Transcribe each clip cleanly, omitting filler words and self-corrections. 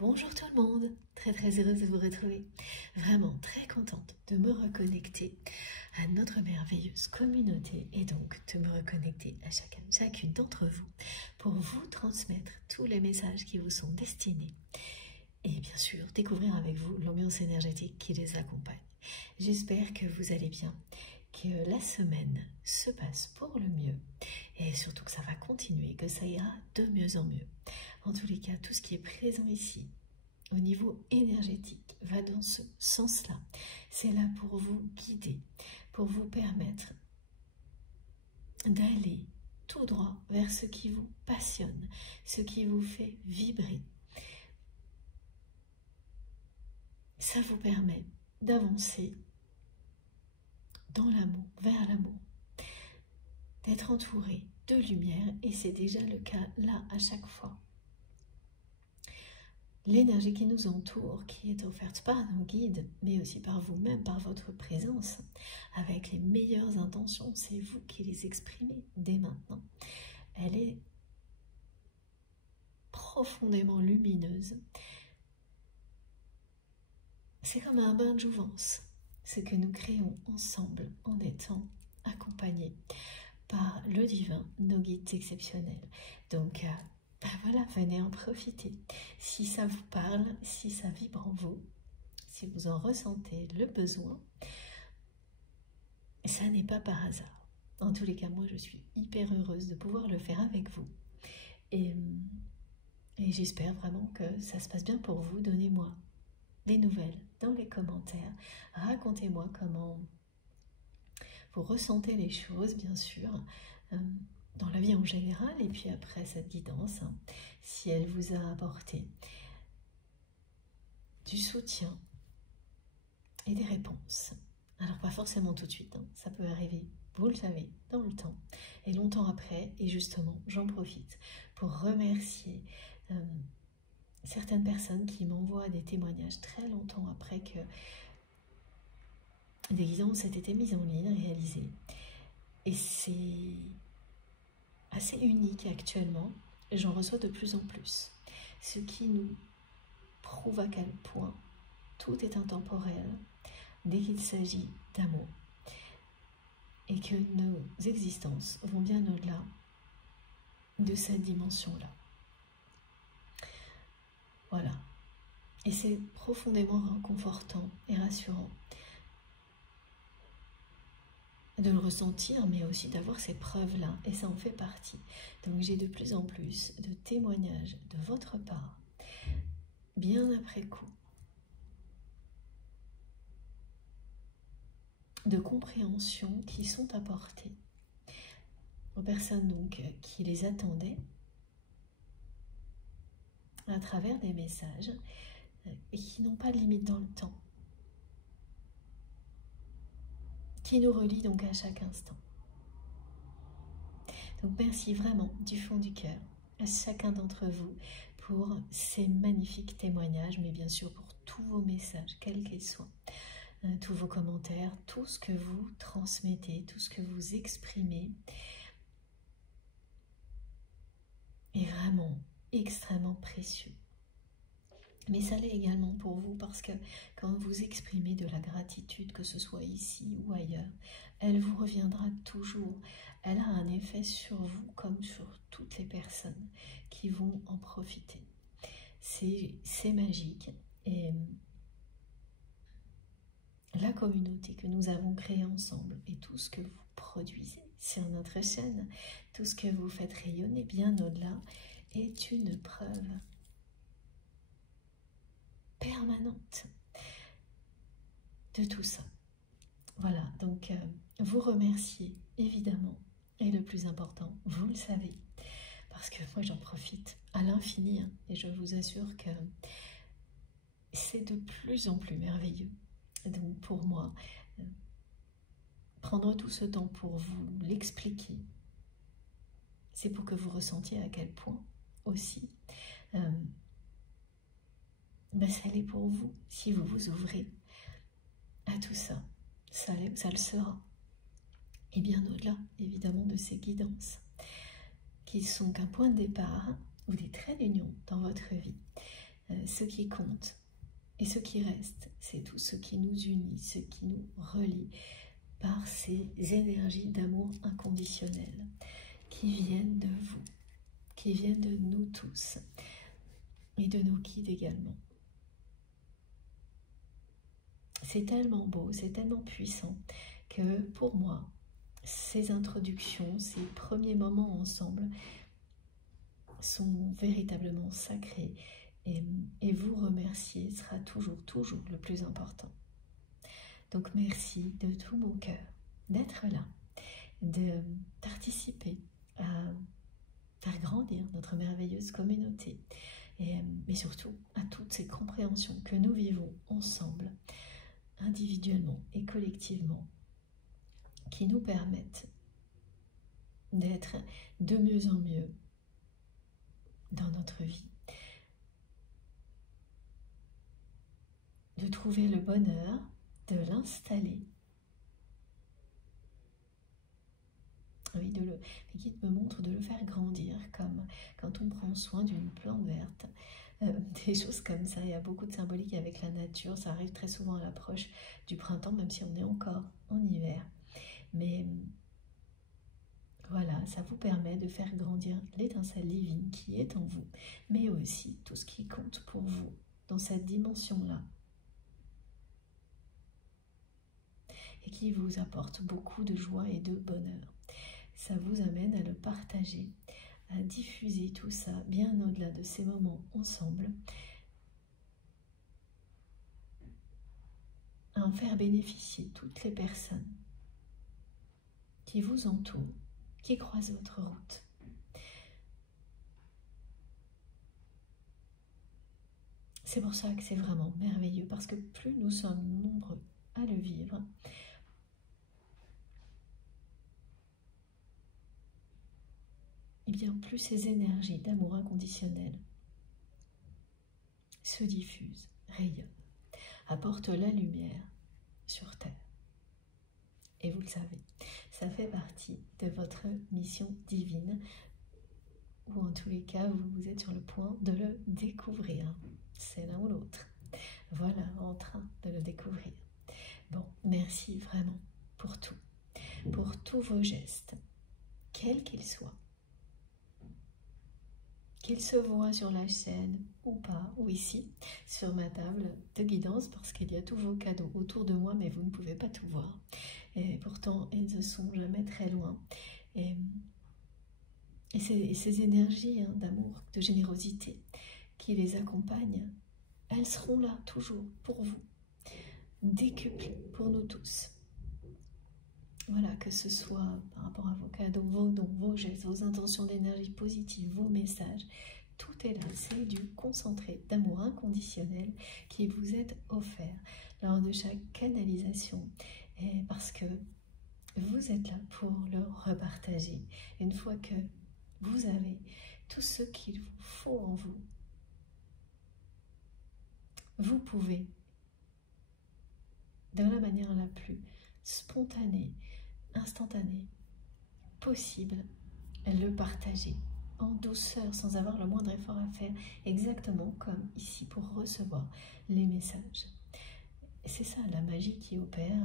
Bonjour tout le monde, très heureuse de vous retrouver. Vraiment très contente de me reconnecter à notre merveilleuse communauté et donc de me reconnecter à chacune d'entre vous pour vous transmettre tous les messages qui vous sont destinés et bien sûr découvrir avec vous l'ambiance énergétique qui les accompagne. J'espère que vous allez bien, que la semaine se passe pour le mieux et surtout que ça va continuer, que ça ira de mieux en mieux. En tous les cas, tout ce qui est présent ici, au niveau énergétique, va dans ce sens-là. C'est là pour vous guider, pour vous permettre d'aller tout droit vers ce qui vous passionne, ce qui vous fait vibrer. Ça vous permet d'avancer dans l'amour, vers l'amour, d'être entouré de lumière, et c'est déjà le cas là à chaque fois. L'énergie qui nous entoure, qui est offerte par nos guides, mais aussi par vous-même, par votre présence, avec les meilleures intentions, c'est vous qui les exprimez dès maintenant. Elle est profondément lumineuse. C'est comme un bain de jouvence, ce que nous créons ensemble en étant accompagnés par le divin, nos guides exceptionnels. Donc, voilà, venez en profiter. Si ça vous parle, si ça vibre en vous, si vous en ressentez le besoin, ça n'est pas par hasard. En tous les cas, moi, je suis hyper heureuse de pouvoir le faire avec vous. Et j'espère vraiment que ça se passe bien pour vous. Donnez-moi des nouvelles dans les commentaires. Racontez-moi comment vous ressentez les choses, bien sûr, dans la vie en général, et puis après cette guidance, si elle vous a apporté du soutien et des réponses. Alors pas forcément tout de suite, ça peut arriver, vous le savez, dans le temps, et longtemps après, et justement, j'en profite pour remercier certaines personnes qui m'envoient des témoignages très longtemps après que des guidances aient été mises en ligne, réalisées, et c'est assez unique actuellement, j'en reçois de plus en plus, ce qui nous prouve à quel point tout est intemporel dès qu'il s'agit d'amour et que nos existences vont bien au-delà de cette dimension-là. Voilà, et c'est profondément réconfortant et rassurant de le ressentir, mais aussi d'avoir ces preuves-là, et ça en fait partie. Donc j'ai de plus en plus de témoignages de votre part, bien après coup, de compréhension qui sont apportées aux personnes donc qui les attendaient à travers des messages et qui n'ont pas de limite dans le temps, qui nous relient donc à chaque instant. Donc merci vraiment du fond du cœur à chacun d'entre vous pour ces magnifiques témoignages, mais bien sûr pour tous vos messages, quels qu'ils soient, tous vos commentaires, tout ce que vous transmettez, tout ce que vous exprimez est vraiment extrêmement précieux. Mais ça l'est également pour vous parce que quand vous exprimez de la gratitude, que ce soit ici ou ailleurs, elle vous reviendra toujours. Elle a un effet sur vous comme sur toutes les personnes qui vont en profiter. C'est magique. Et la communauté que nous avons créée ensemble et tout ce que vous produisez sur notre chaîne, tout ce que vous faites rayonner bien au-delà, est une preuve permanente de tout ça. Voilà, donc vous remercier évidemment, et le plus important, vous le savez, parce que moi j'en profite à l'infini, et je vous assure que c'est de plus en plus merveilleux. Donc pour moi, prendre tout ce temps pour vous l'expliquer, c'est pour que vous ressentiez à quel point aussi ça l'est pour vous. Si vous vous ouvrez à tout ça, ça le sera. Et bien au-delà, évidemment, de ces guidances, qui sont qu'un point de départ ou des traits d'union dans votre vie. Ce qui compte et ce qui reste, c'est tout ce qui nous unit, ce qui nous relie par ces énergies d'amour inconditionnel qui viennent de vous, qui viennent de nous tous et de nos guides également. C'est tellement beau, c'est tellement puissant que pour moi, ces introductions, ces premiers moments ensemble sont véritablement sacrés et vous remercier sera toujours le plus important. Donc merci de tout mon cœur d'être là, de participer à faire grandir notre merveilleuse communauté mais surtout à toutes ces compréhensions que nous vivons ensemble, individuellement et collectivement, qui nous permettent d'être de mieux en mieux dans notre vie, de trouver le bonheur, de l'installer. Oui, les guides me montrent de le faire grandir, comme quand on prend soin d'une plante verte, des choses comme ça. Il y a beaucoup de symbolique avec la nature, ça arrive très souvent à l'approche du printemps, même si on est encore en hiver. Mais voilà, ça vous permet de faire grandir l'étincelle divine qui est en vous, mais aussi tout ce qui compte pour vous dans cette dimension-là, et qui vous apporte beaucoup de joie et de bonheur. Ça vous amène à le partager, à diffuser tout ça bien au-delà de ces moments ensemble, à en faire bénéficier toutes les personnes qui vous entourent, qui croisent votre route. C'est pour ça que c'est vraiment merveilleux, parce que plus nous sommes nombreux à le vivre, et bien plus ces énergies d'amour inconditionnel se diffusent, rayonnent, apportent la lumière sur Terre. Et vous le savez, ça fait partie de votre mission divine, ou en tous les cas, vous êtes sur le point de le découvrir. C'est l'un ou l'autre. Voilà, en train de le découvrir. Bon, merci vraiment pour tout, pour tous vos gestes, quels qu'ils soient. Qu'ils se voient sur la chaîne ou pas, ou ici, sur ma table de guidance, parce qu'il y a tous vos cadeaux autour de moi, mais vous ne pouvez pas tout voir. Et pourtant, ils ne sont jamais très loin. Et ces énergies d'amour, de générosité qui les accompagnent, elles seront là, toujours, pour vous, décuplées pour nous tous. Voilà, que ce soit par rapport à vos cadeaux, vos dons, vos gestes, vos intentions d'énergie positive, vos messages, tout est là. C'est du concentré d'amour inconditionnel qui vous est offert lors de chaque canalisation. Et parce que vous êtes là pour le repartager. Une fois que vous avez tout ce qu'il vous faut en vous, vous pouvez, de la manière la plus spontanée, instantanée possible, le partager en douceur, sans avoir le moindre effort à faire, exactement comme ici pour recevoir les messages. Et c'est ça la magie qui opère.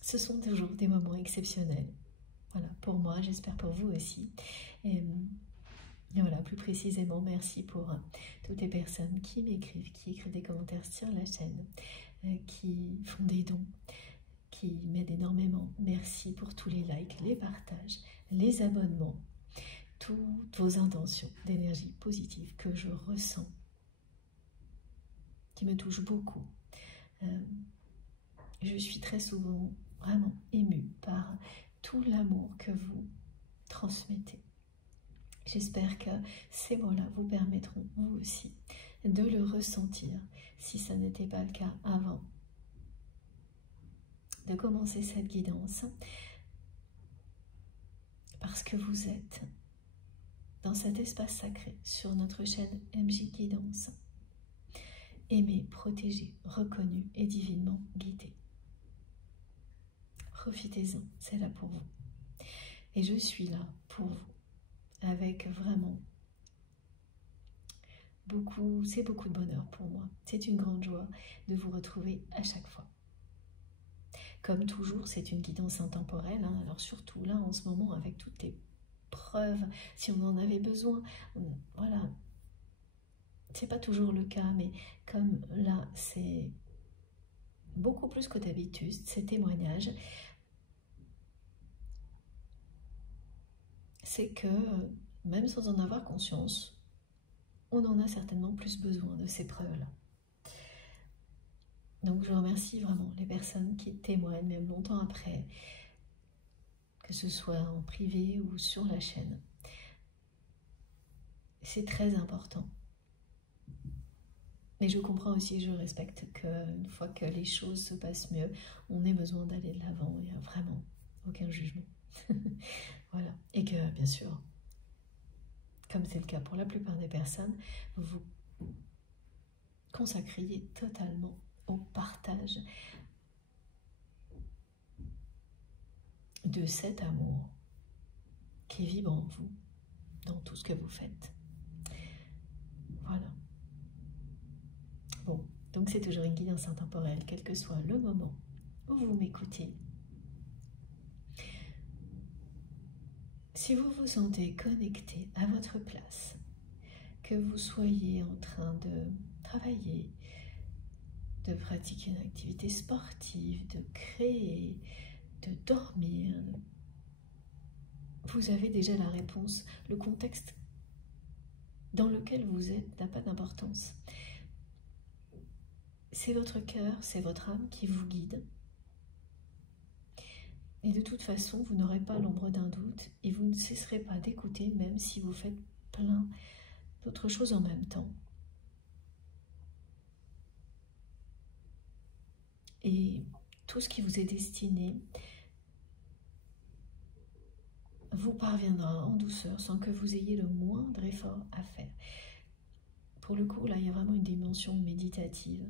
Ce sont toujours des moments exceptionnels. Voilà, pour moi, j'espère pour vous aussi. Et voilà, plus précisément, merci pour toutes les personnes qui m'écrivent, qui écrivent des commentaires sur la chaîne, qui font des dons, qui m'aident énormément. Merci pour tous les likes, les partages, les abonnements, toutes vos intentions d'énergie positive que je ressens, qui me touchent beaucoup. Je suis très souvent vraiment émue par tout l'amour que vous transmettez. J'espère que ces mots-là vous permettront, vous aussi, de le ressentir, si ça n'était pas le cas avant de commencer cette guidance, parce que vous êtes dans cet espace sacré sur notre chaîne MJ Guidance, aimé, protégé, reconnu et divinement guidé. Profitez-en, c'est là pour vous. Et je suis là pour vous, avec vraiment c'est beaucoup de bonheur pour moi. C'est une grande joie de vous retrouver à chaque fois. Comme toujours, c'est une guidance intemporelle, hein, alors surtout là en ce moment avec toutes les preuves, si on en avait besoin, voilà. C'est pas toujours le cas, mais comme là c'est beaucoup plus que d'habitude, ces témoignages, c'est que même sans en avoir conscience, on en a certainement plus besoin de ces preuves-là. Donc je remercie vraiment les personnes qui témoignent, même longtemps après, que ce soit en privé ou sur la chaîne. C'est très important. Mais je comprends aussi et je respecte qu'une fois que les choses se passent mieux, on ait besoin d'aller de l'avant. Il n'y a vraiment aucun jugement. Voilà. Et que, bien sûr, comme c'est le cas pour la plupart des personnes, vous vous consacriez totalement au partage de cet amour qui vibre en vous, dans tout ce que vous faites. Voilà. Bon, donc c'est toujours une guidance intemporelle, quel que soit le moment où vous m'écoutez. Si vous vous sentez connecté à votre place, que vous soyez en train de travailler, de pratiquer une activité sportive, de créer, de dormir, vous avez déjà la réponse. Le contexte dans lequel vous êtes n'a pas d'importance. C'est votre cœur, c'est votre âme qui vous guide. Et de toute façon, vous n'aurez pas l'ombre d'un doute et vous ne cesserez pas d'écouter, même si vous faites plein d'autres choses en même temps. Et tout ce qui vous est destiné vous parviendra en douceur sans que vous ayez le moindre effort à faire. Pour le coup, là, il y a vraiment une dimension méditative,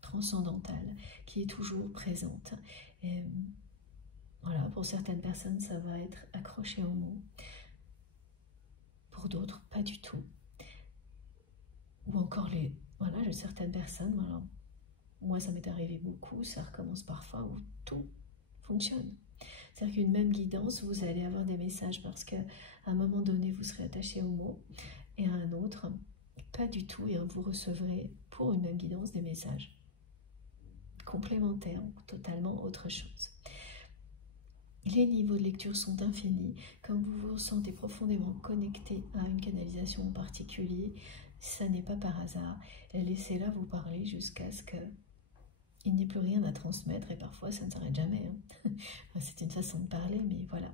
transcendantale, qui est toujours présente. Et voilà, pour certaines personnes, ça va être accroché aux mots. Pour d'autres, pas du tout. Ou encore voilà, j'ai certaines personnes, voilà, moi ça m'est arrivé beaucoup, ça recommence parfois où tout fonctionne. C'est-à-dire qu'une même guidance, vous allez avoir des messages parce qu'à un moment donné, vous serez attaché aux mots, et à un autre, pas du tout, et vous recevrez pour une même guidance des messages complémentaires, totalement autre chose. Les niveaux de lecture sont infinis. Comme vous vous sentez profondément connecté à une canalisation en particulier, ça n'est pas par hasard. Laissez-la vous parler jusqu'à ce qu'il n'y ait plus rien à transmettre, et parfois ça ne s'arrête jamais. C'est une façon de parler, mais voilà.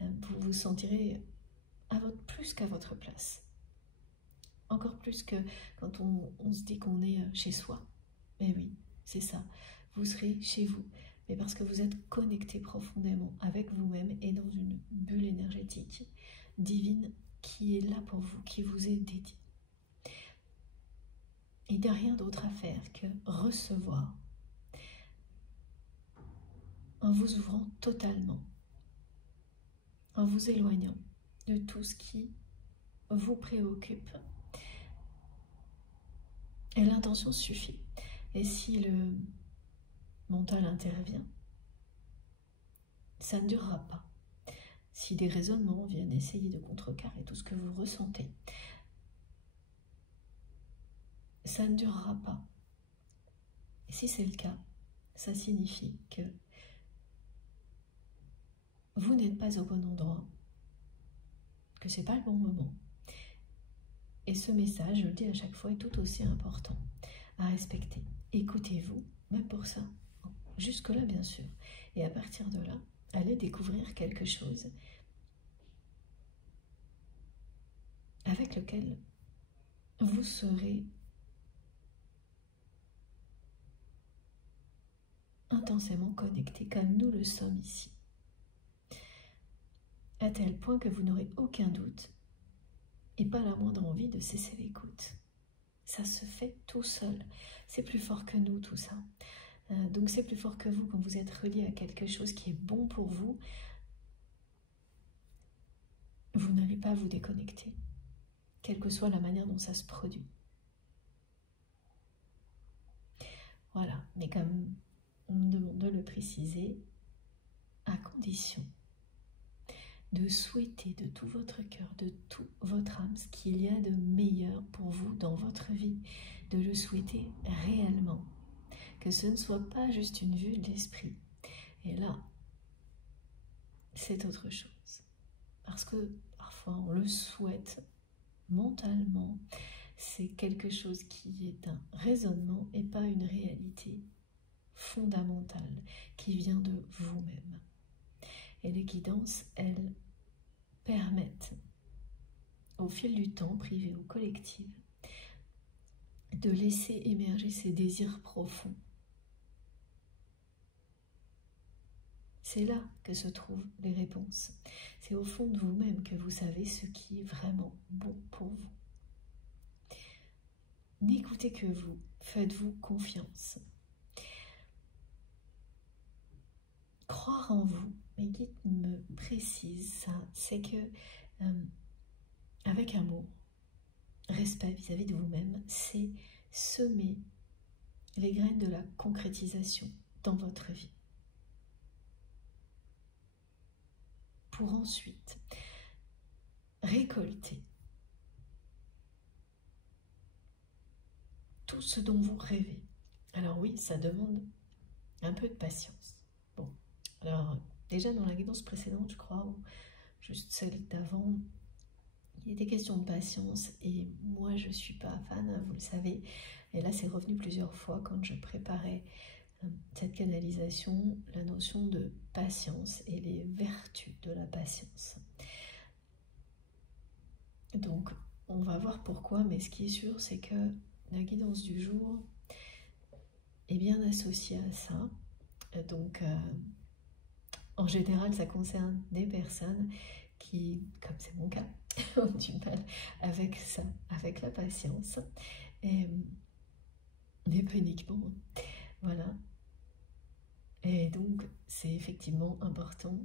Vous vous sentirez plus qu'à votre place. Encore plus que quand on se dit qu'on est chez soi. Mais oui, c'est ça. Vous serez chez vous. Mais parce que vous êtes connecté profondément avec vous-même et dans une bulle énergétique divine qui est là pour vous, qui vous est dédiée. Il n'y a rien d'autre à faire que recevoir en vous ouvrant totalement, en vous éloignant de tout ce qui vous préoccupe. Et l'intention suffit. Et si le mental intervient, ça ne durera pas. Si des raisonnements viennent essayer de contrecarrer tout ce que vous ressentez, ça ne durera pas. Et si c'est le cas, ça signifie que vous n'êtes pas au bon endroit, que ce n'est pas le bon moment. Et ce message, je le dis à chaque fois, est tout aussi important à respecter. Écoutez-vous, même pour ça. Jusque-là, bien sûr. Et à partir de là, allez découvrir quelque chose avec lequel vous serez intensément connecté, comme nous le sommes ici. À tel point que vous n'aurez aucun doute et pas la moindre envie de cesser l'écoute. Ça se fait tout seul. C'est plus fort que nous, tout ça. Donc c'est plus fort que vous quand vous êtes relié à quelque chose qui est bon pour vous. vous n'allez pas vous déconnecter, quelle que soit la manière dont ça se produit. Voilà, mais comme on me demande de le préciser, à condition de souhaiter de tout votre cœur, de tout votre âme, ce qu'il y a de meilleur pour vous dans votre vie, de le souhaiter réellement, que ce ne soit pas juste une vue de l'esprit. Et là, c'est autre chose. Parce que parfois on le souhaite mentalement, c'est quelque chose qui est un raisonnement et pas une réalité fondamentale qui vient de vous-même. Et les guidances, elles permettent, au fil du temps, privé ou collectif, de laisser émerger ces désirs profonds. C'est là que se trouvent les réponses. C'est au fond de vous-même que vous savez ce qui est vraiment bon pour vous. N'écoutez que vous, faites-vous confiance. Croire en vous, mes guides me précisent ça, c'est que avec amour, respect vis-à-vis de vous-même, c'est semer les graines de la concrétisation dans votre vie. Pour ensuite récolter tout ce dont vous rêvez. Alors oui, ça demande un peu de patience. Bon, alors déjà dans la guidance précédente, je crois, ou juste celle d'avant, il était question de patience et moi je ne suis pas fan, vous le savez. Et là c'est revenu plusieurs fois quand je préparais cette canalisation, la notion de patience et les vertus de la patience. Donc on va voir pourquoi, mais ce qui est sûr c'est que la guidance du jour est bien associée à ça. Donc en général ça concerne des personnes qui, comme c'est mon cas, ont du mal avec ça, avec la patience, et pas uniquement, voilà. Et donc c'est effectivement important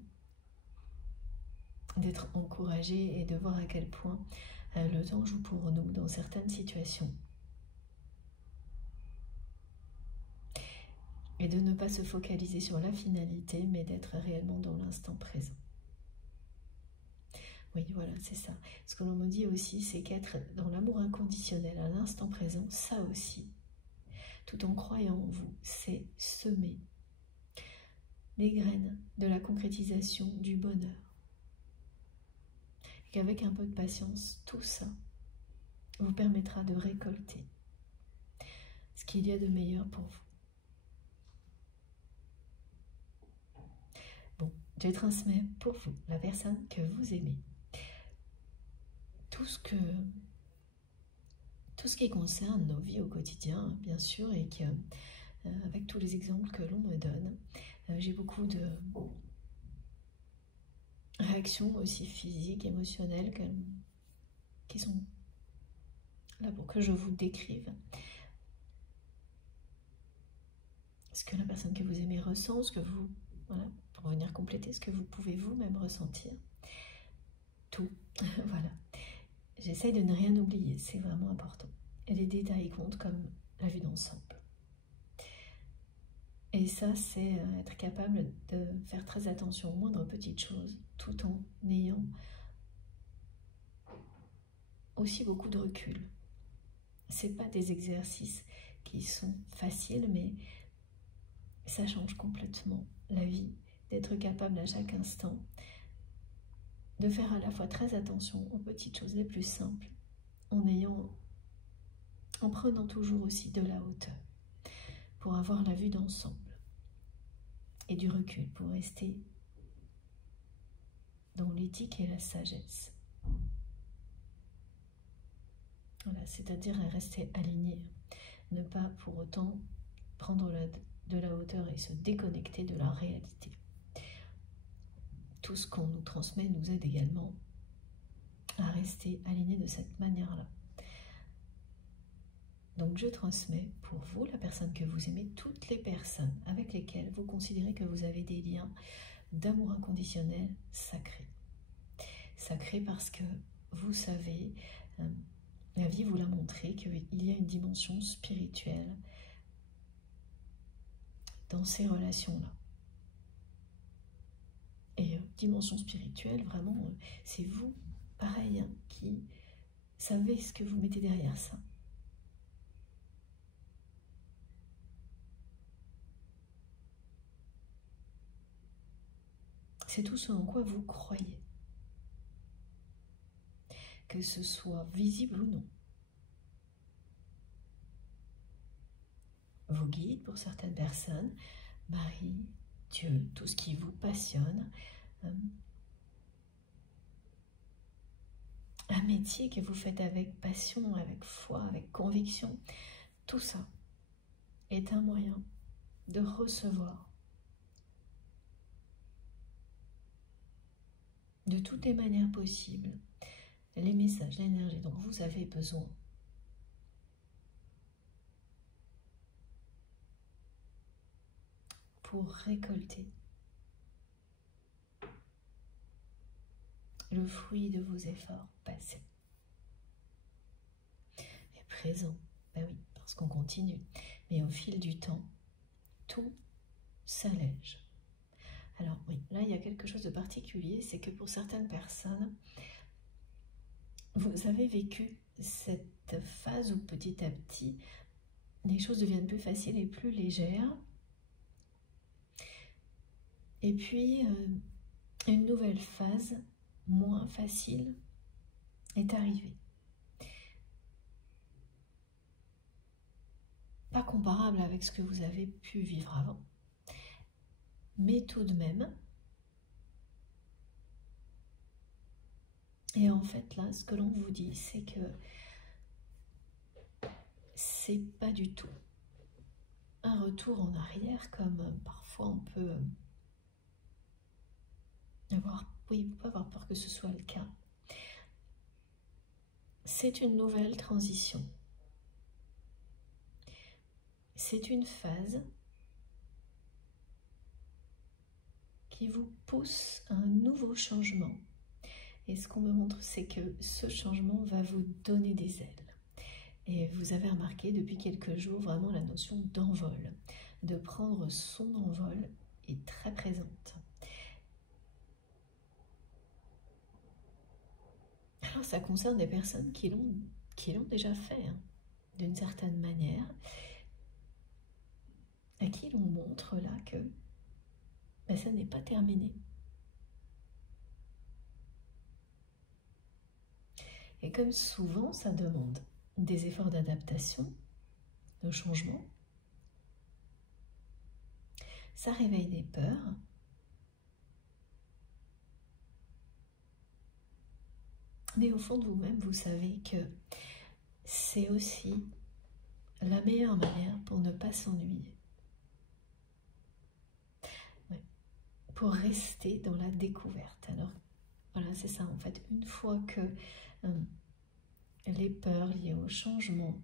d'être encouragé et de voir à quel point le temps joue pour nous dans certaines situations. Et de ne pas se focaliser sur la finalité, mais d'être réellement dans l'instant présent. Oui, voilà, c'est ça. Ce que l'on me dit aussi, c'est qu'être dans l'amour inconditionnel à l'instant présent, ça aussi, tout en croyant en vous, c'est semer les graines de la concrétisation du bonheur. Et qu'avec un peu de patience, tout ça vous permettra de récolter ce qu'il y a de meilleur pour vous. Bon, je transmets pour vous, la personne que vous aimez, tout ce qui concerne nos vies au quotidien, bien sûr, et que, avec tous les exemples que l'on me donne, j'ai beaucoup de réactions aussi physiques, émotionnelles, qui sont là pour que je vous décrive ce que la personne que vous aimez ressent, ce que vous, voilà, pour venir compléter ce que vous pouvez vous-même ressentir. Tout, voilà. J'essaye de ne rien oublier, c'est vraiment important. Et les détails comptent comme la vue d'ensemble. Et ça, c'est être capable de faire très attention aux moindres petites choses, tout en ayant aussi beaucoup de recul. C'est pas des exercices qui sont faciles, mais ça change complètement la vie, d'être capable à chaque instant de faire à la fois très attention aux petites choses les plus simples, en prenant toujours aussi de la hauteur, pour avoir la vue d'ensemble, et du recul, pour rester dans l'éthique et la sagesse. Voilà, c'est-à-dire rester aligné, ne pas pour autant prendre de la hauteur et se déconnecter de la réalité. Tout ce qu'on nous transmet nous aide également à rester aligné de cette manière-là. Donc je transmets pour vous, la personne que vous aimez, toutes les personnes avec lesquelles vous considérez que vous avez des liens d'amour inconditionnel sacré. sacré parce que vous savez, la vie vous l'a montré, qu'il y a une dimension spirituelle dans ces relations-là. Et dimension spirituelle, vraiment, c'est vous, pareil, hein, qui savez ce que vous mettez derrière ça. C'est tout ce en quoi vous croyez. Que ce soit visible ou non. Vos guides pour certaines personnes, Marie, Dieu, tout ce qui vous passionne, un métier que vous faites avec passion, avec foi, avec conviction, tout ça est un moyen de recevoir de toutes les manières possibles les messages, l'énergie dont vous avez besoin pour récolter le fruit de vos efforts passés et présents. Ben oui, parce qu'on continue. Mais au fil du temps, tout s'allège. Alors oui, là il y a quelque chose de particulier, c'est que pour certaines personnes, vous avez vécu cette phase où petit à petit, les choses deviennent plus faciles et plus légères. Et puis, une nouvelle phase, moins facile, est arrivée. Pas comparable avec ce que vous avez pu vivre avant. Mais tout de même. Et en fait, là, ce que l'on vous dit, c'est que c'est pas du tout un retour en arrière, comme parfois on peut avoir, oui, on peut avoir peur que ce soit le cas. C'est une nouvelle transition. C'est une phase qui vous pousse à un nouveau changement. Et ce qu'on me montre, c'est que ce changement va vous donner des ailes. Et vous avez remarqué depuis quelques jours vraiment la notion d'envol, de prendre son envol est très présente. Alors ça concerne des personnes qui l'ont déjà fait, hein, d'une certaine manière, à qui l'on montre là que ben, ça n'est pas terminé. Et comme souvent, ça demande des efforts d'adaptation, de changement. Ça réveille des peurs. Mais au fond de vous-même, vous savez que c'est aussi la meilleure manière pour ne pas s'ennuyer. Ouais. Pour rester dans la découverte. Alors, voilà, c'est ça en fait. Une fois que les peurs liées au changement,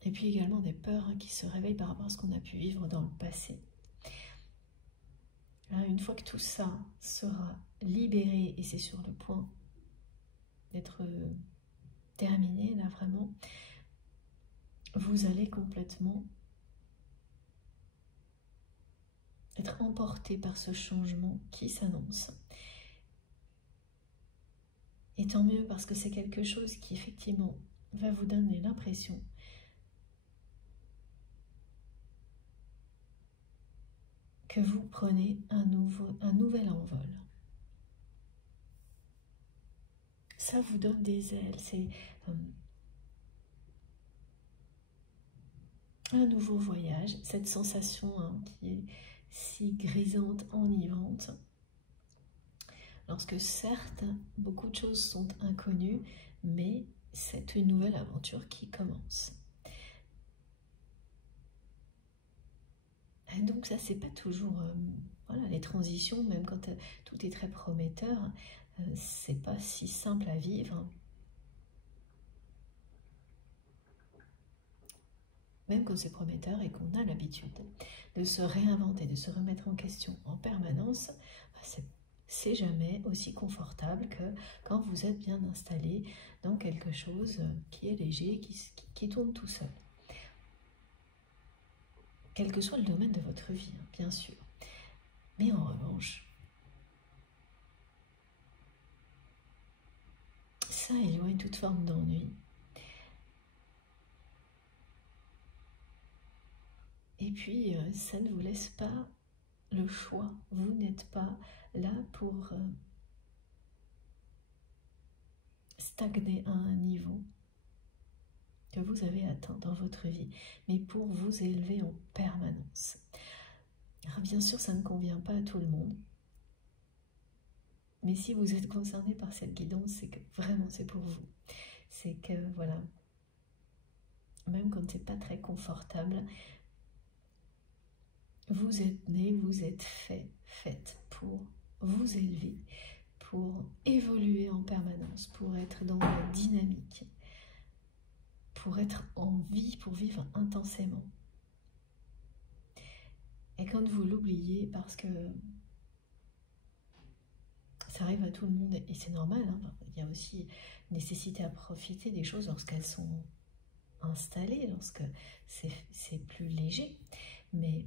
et puis également des peurs qui se réveillent par rapport à ce qu'on a pu vivre dans le passé. Là, une fois que tout ça sera libéré, et c'est sur le point d'être terminé, là vraiment, vous allez complètement être emporté par ce changement qui s'annonce. Et tant mieux parce que c'est quelque chose qui effectivement va vous donner l'impression que vous prenez un nouvel envol. Ça vous donne des ailes, c'est un nouveau voyage, cette sensation qui est si grisante, enivrante. Lorsque certes, beaucoup de choses sont inconnues, mais c'est une nouvelle aventure qui commence. Et donc ça, c'est pas toujours... voilà, les transitions, même quand tout est très prometteur, c'est pas si simple à vivre. même quand c'est prometteur et qu'on a l'habitude de se réinventer, de se remettre en question en permanence, c'est jamais aussi confortable que quand vous êtes bien installé dans quelque chose qui est léger, qui tourne tout seul. Quel que soit le domaine de votre vie, hein, bien sûr. Mais en revanche, ça éloigne toute forme d'ennui. Et puis, ça ne vous laisse pas le choix. Vous n'êtes pas là pour stagner à un niveau que vous avez atteint dans votre vie, mais pour vous élever en permanence. Alors bien sûr, ça ne convient pas à tout le monde, mais si vous êtes concerné par cette guidance, c'est que vraiment c'est pour vous. C'est que, voilà, même quand c'est pas très confortable, vous êtes né, vous êtes faite pour vous élever, pour évoluer en permanence, pour être dans la dynamique, pour être en vie, pour vivre intensément. Et quand vous l'oubliez, parce que ça arrive à tout le monde, et c'est normal, hein, il y a aussi nécessité à profiter des choses lorsqu'elles sont installées, lorsque c'est plus léger, mais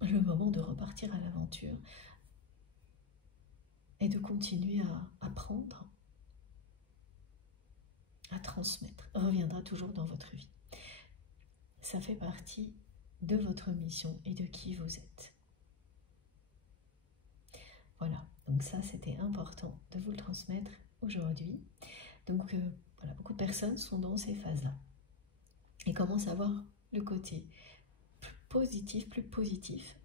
le moment de repartir à l'aventure et de continuer à apprendre, à transmettre, reviendra toujours dans votre vie. Ça fait partie de votre mission et de qui vous êtes. Voilà, donc ça c'était important de vous le transmettre aujourd'hui. Donc voilà, beaucoup de personnes sont dans ces phases-là et commencent à voir le côté plus positif.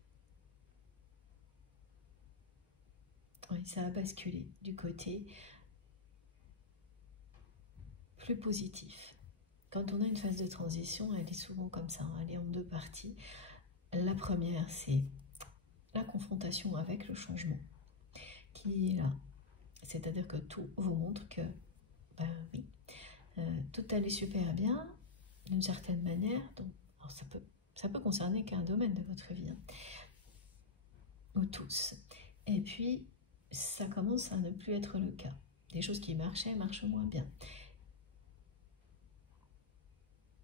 Oui, ça a basculé du côté plus positif. Quand on a une phase de transition, elle est souvent comme ça, elle est en deux parties. La première, c'est la confrontation avec le changement qui est là. C'est-à-dire que tout vous montre que, ben oui, tout allait super bien, d'une certaine manière. Donc, alors ça peut concerner qu'un domaine de votre vie, hein, ou tous. Et puis, ça commence à ne plus être le cas. Des choses qui marchaient marchent moins bien.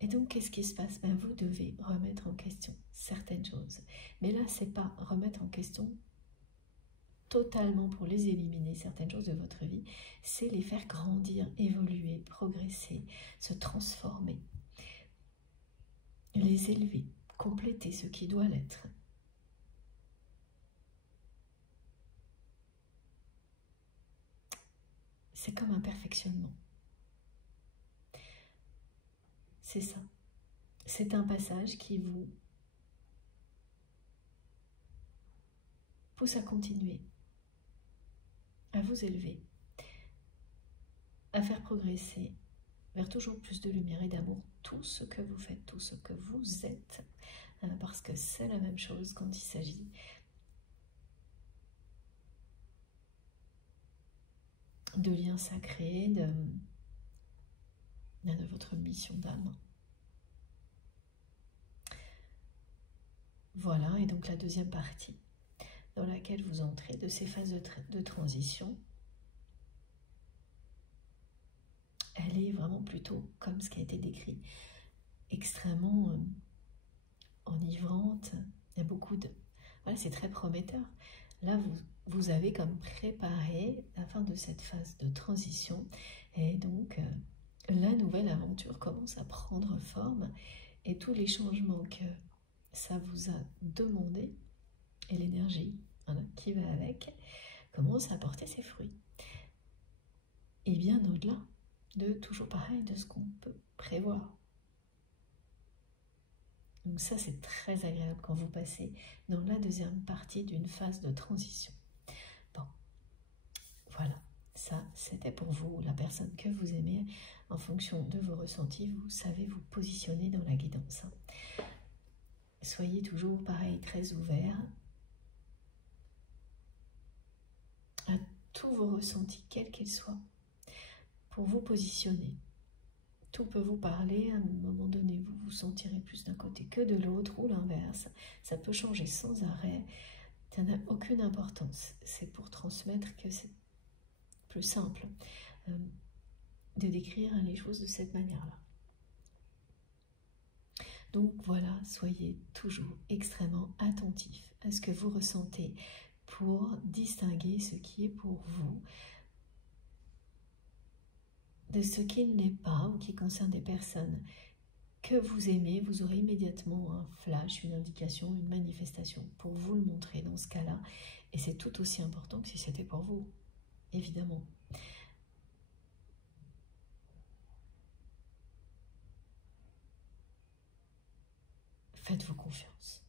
Et donc, qu'est-ce qui se passe? Ben, vous devez remettre en question certaines choses. Mais là, c'est pas remettre en question totalement pour les éliminer, certaines choses de votre vie, c'est les faire grandir, évoluer, progresser, se transformer, les élever, compléter ce qui doit l'être. C'est comme un perfectionnement. C'est ça. C'est un passage qui vous pousse à continuer, à vous élever, à faire progresser vers toujours plus de lumière et d'amour tout ce que vous faites, tout ce que vous êtes, parce que c'est la même chose quand il s'agit de liens sacrés, de votre mission d'âme. Voilà, et donc la deuxième partie dans laquelle vous entrez de ces phases de transition, elle est vraiment plutôt comme ce qui a été décrit, extrêmement enivrante. Il y a beaucoup de... Voilà, c'est très prometteur. Là, vous avez comme préparé la fin de cette phase de transition, et donc la nouvelle aventure commence à prendre forme, et tous les changements que ça vous a demandé, et l'énergie, voilà, qui va avec, commence à porter ses fruits. Et bien au-delà de toujours pareil de ce qu'on peut prévoir. Donc ça, c'est très agréable quand vous passez dans la deuxième partie d'une phase de transition. Bon, voilà, ça c'était pour vous, la personne que vous aimez. En fonction de vos ressentis, vous savez vous positionner dans la guidance. Soyez toujours pareil, très ouvert à tous vos ressentis, quels qu'ils soient, pour vous positionner Tout peut vous parler, à un moment donné, vous vous sentirez plus d'un côté que de l'autre, ou l'inverse. Ça peut changer sans arrêt. Ça n'a aucune importance. C'est pour transmettre que c'est plus simple de décrire les choses de cette manière-là. Donc voilà, soyez toujours extrêmement attentifs à ce que vous ressentez pour distinguer ce qui est pour vous de ce qui ne l'est pas ou qui concerne des personnes que vous aimez. Vous aurez immédiatement un flash, une indication, une manifestation pour vous le montrer dans ce cas-là. Et c'est tout aussi important que si c'était pour vous, évidemment. Faites-vous confiance.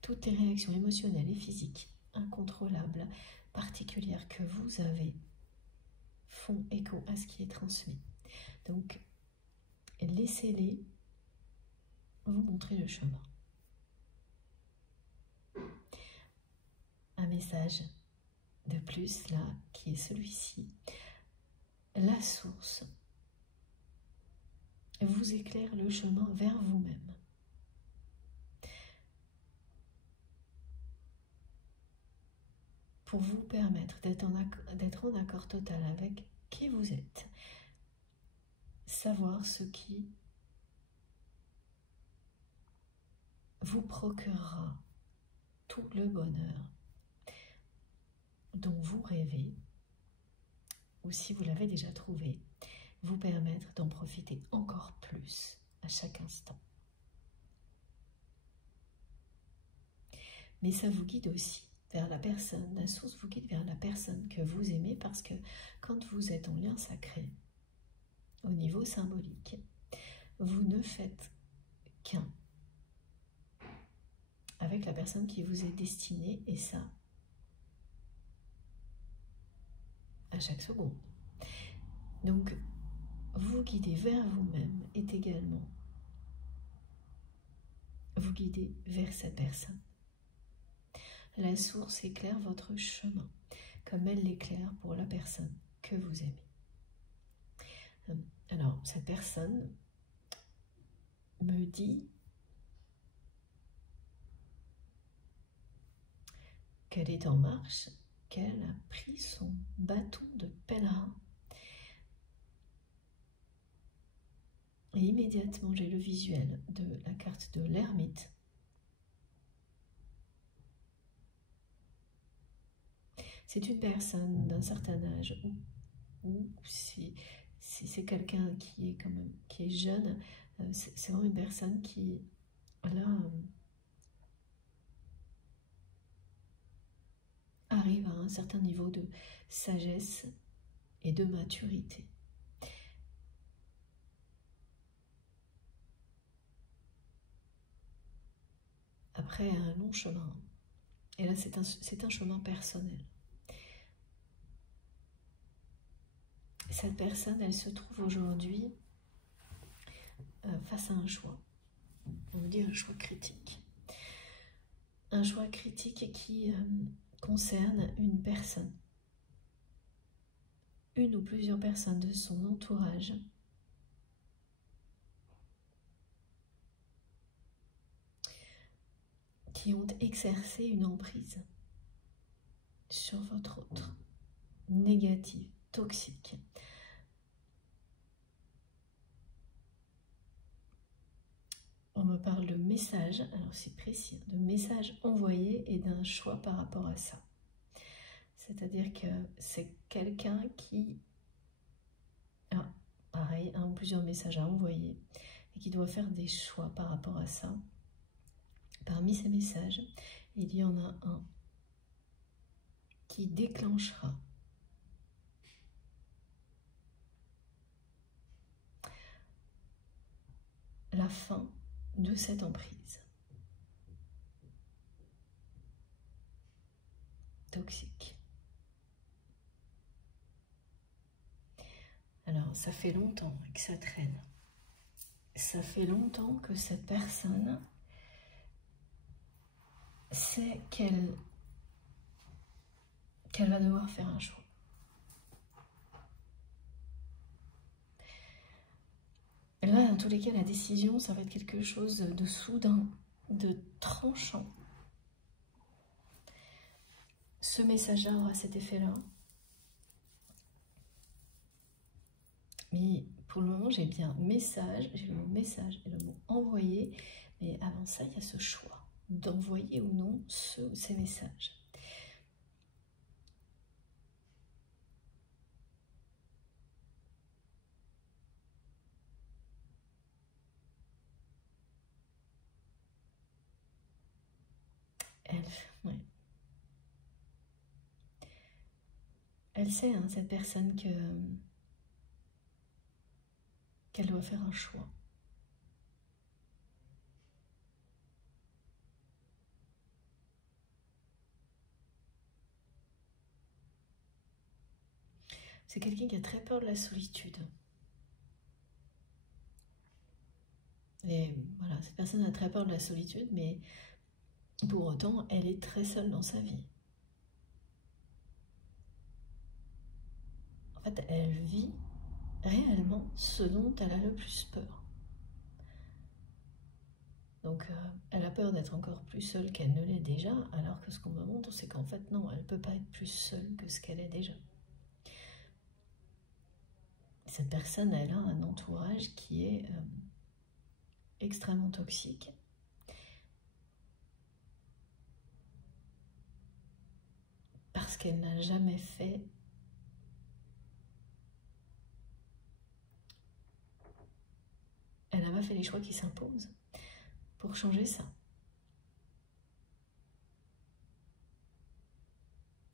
Toutes les réactions émotionnelles et physiques incontrôlables, particulières que vous avez, font écho à ce qui est transmis. Donc, laissez-les vous montrer le chemin. Un message de plus, là, qui est celui-ci. La source vous éclaire le chemin vers vous-même. Pour vous permettre d'être en accord total avec qui vous êtes. Savoir ce qui vous procurera tout le bonheur dont vous rêvez, ou si vous l'avez déjà trouvé, vous permettre d'en profiter encore plus à chaque instant. Mais ça vous guide aussi vers la personne, la source vous guide vers la personne que vous aimez, parce que quand vous êtes en lien sacré, au niveau symbolique, vous ne faites qu'un avec la personne qui vous est destinée, et ça, à chaque seconde. Donc, vous guider vers vous-même est également vous guider vers cette personne. La source éclaire votre chemin, comme elle l'éclaire pour la personne que vous aimez. Alors, cette personne me dit qu'elle est en marche, qu'elle a pris son bâton de pèlerin. Et immédiatement, j'ai le visuel de la carte de l'ermite. C'est une personne d'un certain âge, ou si c'est quelqu'un qui est jeune, c'est vraiment une personne qui arrive à un certain niveau de sagesse et de maturité. Après un long chemin, et là c'est un chemin personnel. Cette personne, elle se trouve aujourd'hui face à un choix, on veut dire un choix critique. Un choix critique qui concerne une personne, une ou plusieurs personnes de son entourage qui ont exercé une emprise sur votre autre, négative, toxique. On me parle de message, alors c'est précis, de message envoyé et d'un choix par rapport à ça. C'est-à-dire que c'est quelqu'un qui a, pareil, un ou plusieurs messages à envoyer et qui doit faire des choix par rapport à ça. Parmi ces messages, il y en a un qui déclenchera la fin de cette emprise toxique. Alors, ça fait longtemps que ça traîne. Ça fait longtemps que cette personne sait qu'elle va devoir faire un choix. Là, dans tous les cas, la décision, ça va être quelque chose de soudain, de tranchant. Ce message-là aura cet effet-là. Mais pour le moment, j'ai bien message, j'ai le mot message et le mot envoyer. Mais avant ça, il y a ce choix d'envoyer ou non ces messages. Ouais. Elle sait, hein, cette personne, qu'elle doit faire un choix. C'est quelqu'un qui a très peur de la solitude. Et voilà, cette personne a très peur de la solitude, mais pour autant, elle est très seule dans sa vie. En fait, elle vit réellement ce dont elle a le plus peur. Donc, elle a peur d'être encore plus seule qu'elle ne l'est déjà, alors que ce qu'on me montre, c'est qu'en fait, non, elle ne peut pas être plus seule que ce qu'elle est déjà. Cette personne, elle a un entourage qui est extrêmement toxique. Parce qu'elle n'a jamais fait les choix qui s'imposent pour changer ça.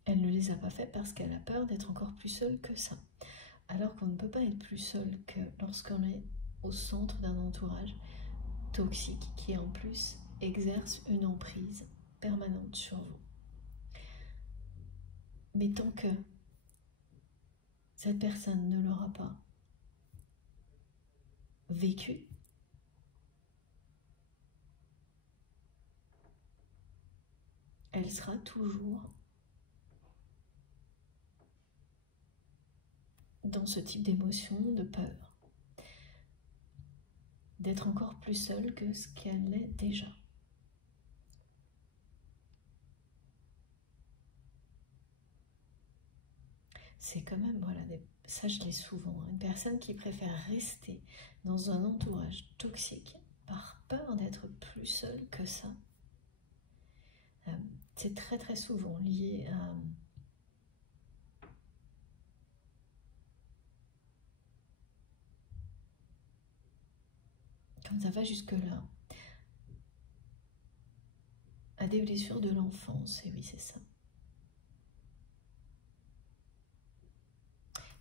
Elle ne les a pas fait parce qu'elle a peur d'être encore plus seule que ça. Alors qu'on ne peut pas être plus seul que lorsqu'on est au centre d'un entourage toxique qui en plus exerce une emprise permanente sur vous. Mais tant que cette personne ne l'aura pas vécu, elle sera toujours dans ce type d'émotion, de peur, d'être encore plus seule que ce qu'elle est déjà. C'est quand même, voilà, ça je l'ai souvent, une personne qui préfère rester dans un entourage toxique par peur d'être plus seule que ça. C'est très très souvent lié à quand ça va jusque-là, à des blessures de l'enfance, et oui c'est ça.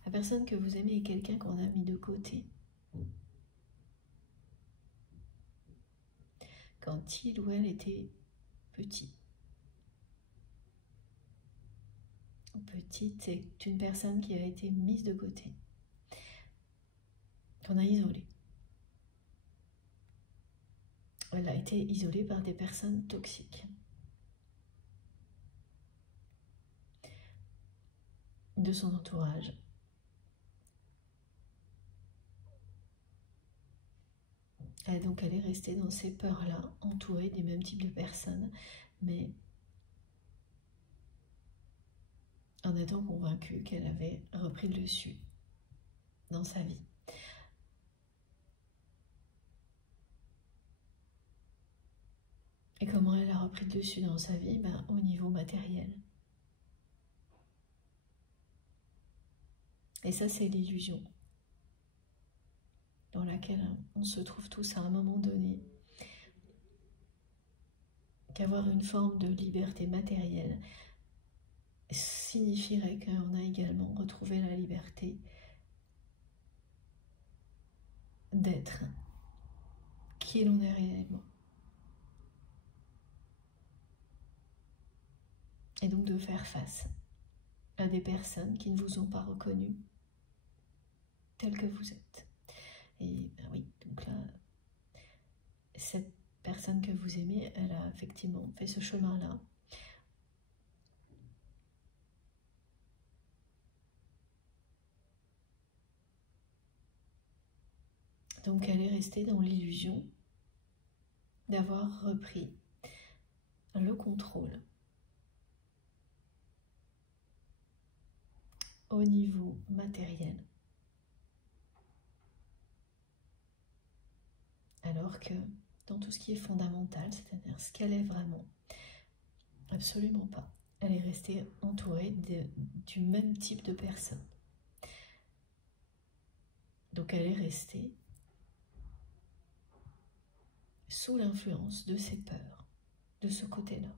La personne que vous aimez est quelqu'un qu'on a mis de côté. Quand il ou elle était petit. Petite, c'est une personne qui a été mise de côté, qu'on a isolée. Elle a été isolée par des personnes toxiques. De son entourage. Et donc elle est restée dans ces peurs-là, entourée des mêmes types de personnes, mais en étant convaincue qu'elle avait repris le dessus dans sa vie. Et comment elle a repris le dessus dans sa vie? Au niveau matériel. Et ça, c'est l'illusion dans laquelle on se trouve tous à un moment donné. Qu'avoir une forme de liberté matérielle signifierait qu'on a également retrouvé la liberté d'être qui l'on est réellement. Et donc de faire face à des personnes qui ne vous ont pas reconnu tel que vous êtes. Et oui, donc là, cette personne que vous aimez, elle a effectivement fait ce chemin-là. Donc elle est restée dans l'illusion d'avoir repris le contrôle au niveau matériel, alors que dans tout ce qui est fondamental, c'est-à-dire ce qu'elle est vraiment, absolument pas. Elle est restée entourée du même type de personnes. Donc elle est restée sous l'influence de ses peurs, de ce côté-là.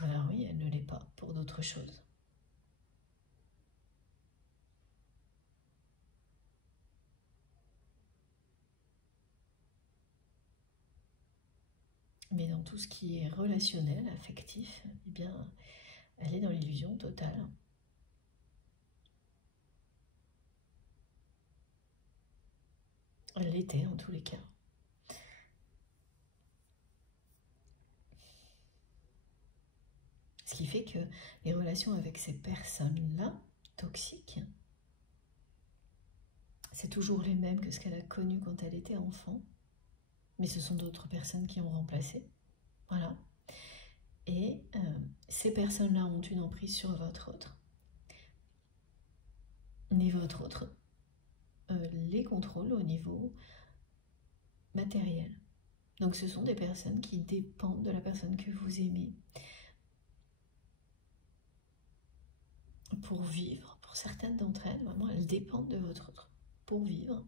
Alors oui, elle ne l'est pas pour d'autres choses. Mais dans tout ce qui est relationnel, affectif, eh bien, elle est dans l'illusion totale. Elle l'était en tous les cas. Ce qui fait que les relations avec ces personnes-là, toxiques, c'est toujours les mêmes que ce qu'elle a connu quand elle était enfant, mais ce sont d'autres personnes qui ont remplacé. Voilà. Et ces personnes-là ont une emprise sur votre autre. Mais votre autre les contrôle au niveau matériel. Donc ce sont des personnes qui dépendent de la personne que vous aimez pour vivre. Pour certaines d'entre elles, vraiment, elles dépendent de votre autre pour vivre.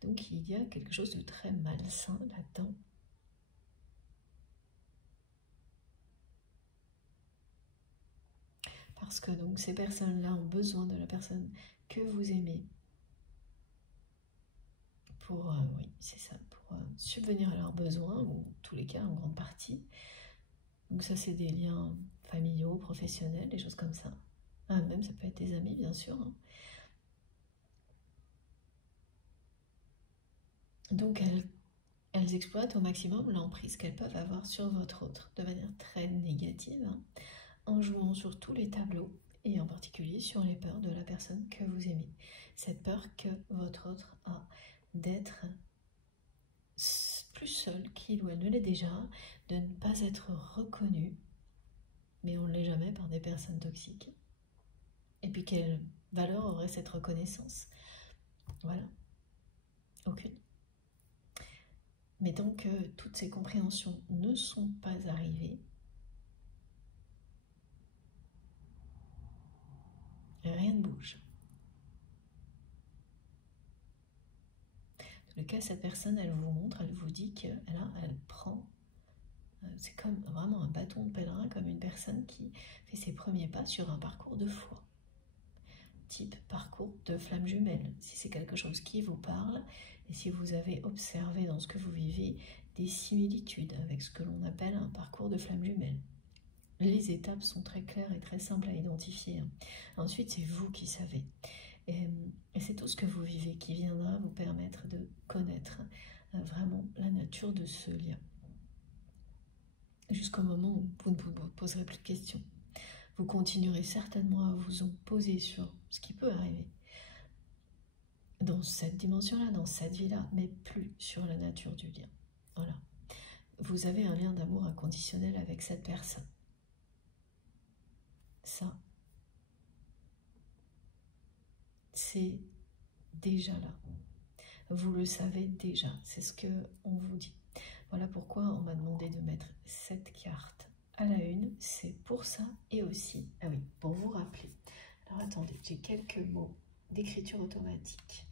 Donc il y a quelque chose de très malsain là-dedans. Parce que donc ces personnes-là ont besoin de la personne que vous aimez pour, oui, c'est ça, pour subvenir à leurs besoins, ou en tous les cas en grande partie. Donc ça c'est des liens familiaux, professionnels, des choses comme ça. Ah, même ça peut être des amis bien sûr. Hein. Donc elles exploitent au maximum l'emprise qu'elles peuvent avoir sur votre autre de manière très négative, hein, en jouant sur tous les tableaux et en particulier sur les peurs de la personne que vous aimez. Cette peur que votre autre a d'être plus seul qu'il ou elle ne l'est déjà, de ne pas être reconnu, mais on ne l'est jamais par des personnes toxiques. Et puis quelle valeur aurait cette reconnaissance? Voilà, aucune. Mais tant que toutes ces compréhensions ne sont pas arrivées, rien ne bouge. Dans le cas, cette personne, elle vous montre, elle vous dit qu'elle prend, c'est comme vraiment un bâton de pèlerin, comme une personne qui fait ses premiers pas sur un parcours de foi. Type parcours de flamme jumelle, si c'est quelque chose qui vous parle, et si vous avez observé dans ce que vous vivez des similitudes avec ce que l'on appelle un parcours de flamme jumelle. Les étapes sont très claires et très simples à identifier. Ensuite, c'est vous qui savez. Et c'est tout ce que vous vivez qui viendra vous permettre de connaître vraiment la nature de ce lien. Jusqu'au moment où vous ne vous poserez plus de questions. Vous continuerez certainement à vous en poser sur ce qui peut arriver dans cette dimension-là, dans cette vie-là, mais plus sur la nature du lien. Voilà. Vous avez un lien d'amour inconditionnel avec cette personne. Ça, c'est déjà là. Vous le savez déjà, c'est ce qu'on vous dit. Voilà pourquoi on m'a demandé de mettre cette carte à la une, c'est pour ça, et aussi, ah oui, pour vous rappeler. Alors attendez, j'ai quelques mots d'écriture automatique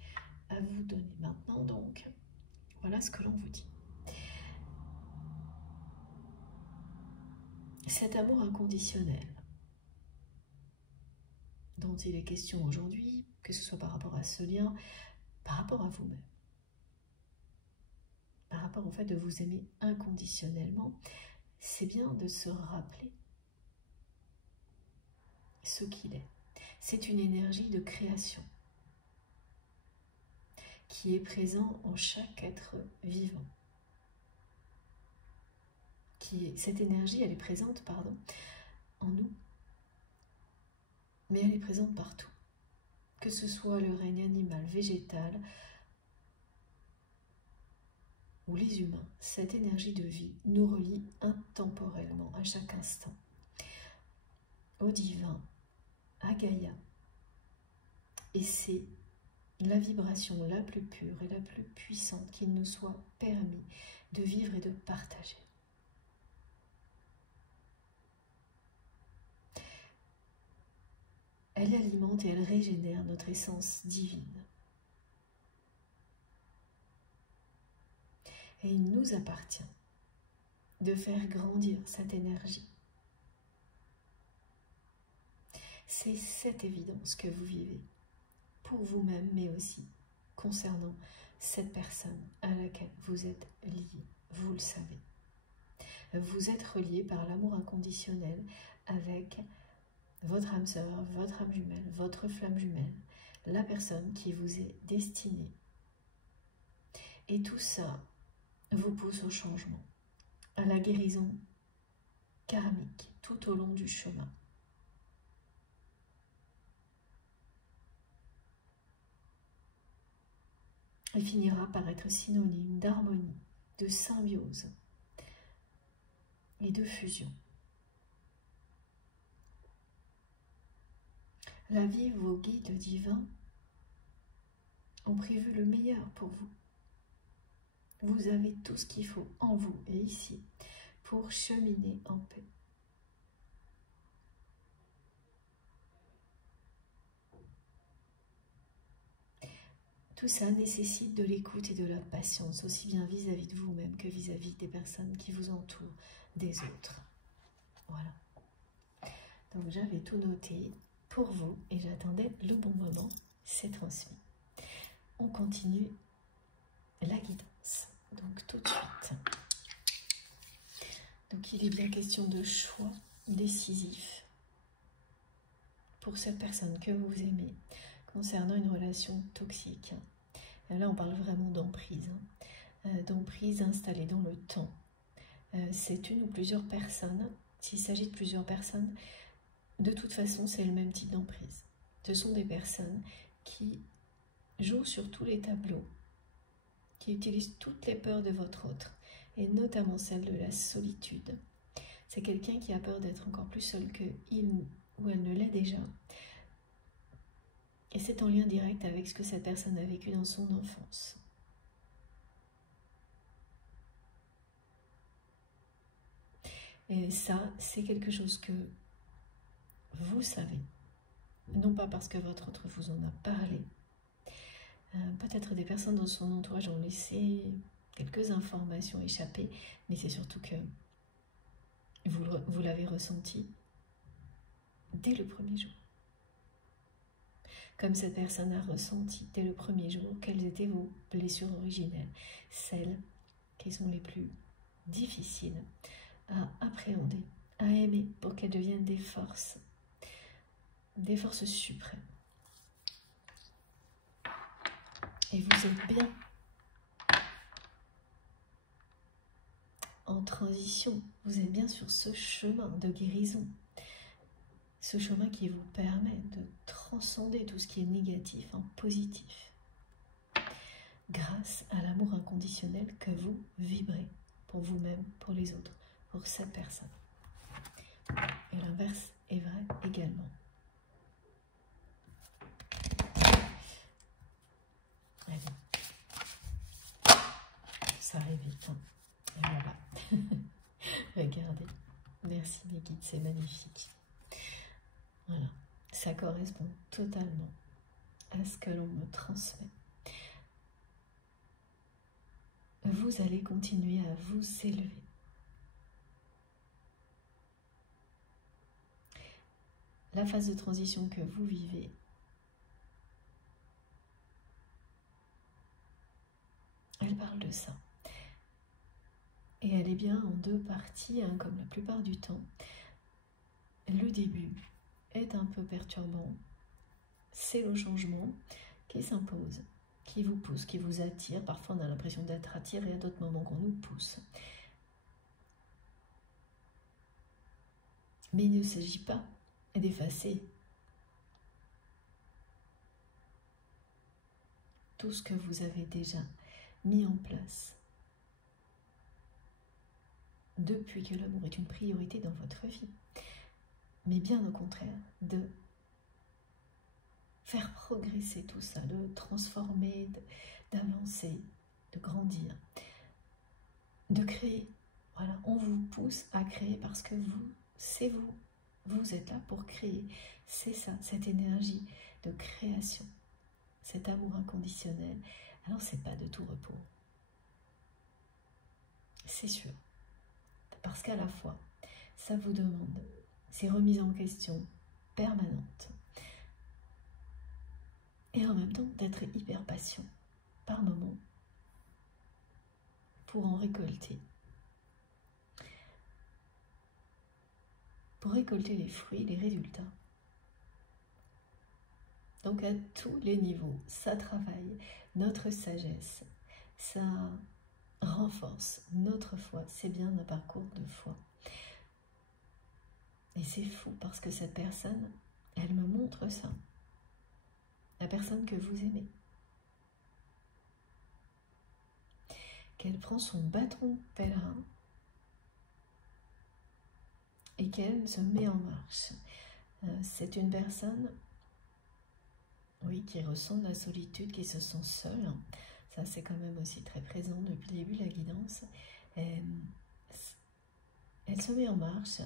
à vous donner maintenant, donc voilà ce que l'on vous dit. Cet amour inconditionnel dont il est question aujourd'hui, que ce soit par rapport à ce lien, par rapport à vous-même, par rapport au fait de vous aimer inconditionnellement, c'est bien de se rappeler ce qu'il est. C'est une énergie de création qui est présent en chaque être vivant. Cette énergie, elle est présente, en nous, mais elle est présente partout. Que ce soit le règne animal, végétal ou les humains, cette énergie de vie nous relie intemporellement à chaque instant au divin, à Gaïa. Et c'est la vibration la plus pure et la plus puissante qu'il nous soit permis de vivre et de partager. Elle alimente et elle régénère notre essence divine. Et il nous appartient de faire grandir cette énergie. C'est cette évidence que vous vivez pour vous-même, mais aussi concernant cette personne à laquelle vous êtes lié. Vous le savez. Vous êtes relié par l'amour inconditionnel avec votre âme sœur, votre âme jumelle, votre flamme jumelle, la personne qui vous est destinée. Et tout ça vous pousse au changement, à la guérison karmique tout au long du chemin. Il finira par être synonyme d'harmonie, de symbiose et de fusion. La vie, vos guides divins ont prévu le meilleur pour vous. Vous avez tout ce qu'il faut en vous et ici pour cheminer en paix. Tout ça nécessite de l'écoute et de la patience, aussi bien vis-à-vis de vous-même que vis-à-vis des personnes qui vous entourent, des autres. Voilà. Donc j'avais tout noté pour vous et j'attendais le bon moment, c'est transmis. On continue la guidance, donc tout de suite. Donc il est bien question de choix décisif pour cette personne que vous aimez concernant une relation toxique. Là on parle vraiment d'emprise, d'emprise installée dans le temps. C'est une ou plusieurs personnes. S'il s'agit de plusieurs personnes, de toute façon c'est le même type d'emprise. Ce sont des personnes qui jouent sur tous les tableaux, qui utilisent toutes les peurs de votre autre, et notamment celle de la solitude. C'est quelqu'un qui a peur d'être encore plus seul qu'il ou elle ne l'est déjà. Et c'est en lien direct avec ce que cette personne a vécu dans son enfance. Et ça, c'est quelque chose que vous savez. Non pas parce que votre autre vous en a parlé. Peut-être des personnes dans son entourage ont laissé quelques informations échapper, mais c'est surtout que vous l'avez ressenti dès le premier jour. Comme cette personne a ressenti dès le premier jour quelles étaient vos blessures originelles, celles qui sont les plus difficiles à appréhender, à aimer pour qu'elles deviennent des forces suprêmes. Et vous êtes bien en transition, vous êtes bien sur ce chemin de guérison, ce chemin qui vous permet de transcender tout ce qui est négatif en positif, grâce à l'amour inconditionnel que vous vibrez pour vous-même, pour les autres, pour cette personne. Et l'inverse est vrai également. Allez. Ça arrive vite, hein. Et voilà. Regardez. Merci mes guides, c'est magnifique. Voilà. Ça correspond totalement à ce que l'on me transmet. Vous allez continuer à vous élever. La phase de transition que vous vivez elle parle de ça. Et elle est bien en deux parties, hein, comme la plupart du temps. Le début est un peu perturbant. C'est le changement qui s'impose, qui vous pousse, qui vous attire. Parfois, on a l'impression d'être attiré, à d'autres moments qu'on nous pousse. Mais il ne s'agit pas d'effacer tout ce que vous avez déjà mis en place depuis que l'amour est une priorité dans votre vie, mais bien au contraire, de faire progresser tout ça, de transformer, d'avancer, de grandir, de créer. Voilà, on vous pousse à créer parce que vous, c'est vous. Vous êtes là pour créer. C'est ça, cette énergie de création, cet amour inconditionnel. Alors, c'est pas de tout repos. C'est sûr. Parce qu'à la fois, ça vous demande ces remises en question permanentes. Et en même temps, d'être hyper patient, par moments, pour en récolter. Pour récolter les fruits, les résultats. Donc à tous les niveaux, ça travaille notre sagesse, ça renforce notre foi. C'est bien un parcours de foi. Et c'est fou parce que cette personne, elle me montre ça. La personne que vous aimez. Qu'elle prend son bâton pèlerin et qu'elle se met en marche. C'est une personne, oui, qui ressent de la solitude, qui se sent seule. Ça, c'est quand même aussi très présent depuis le début de la guidance. Elle se met en marche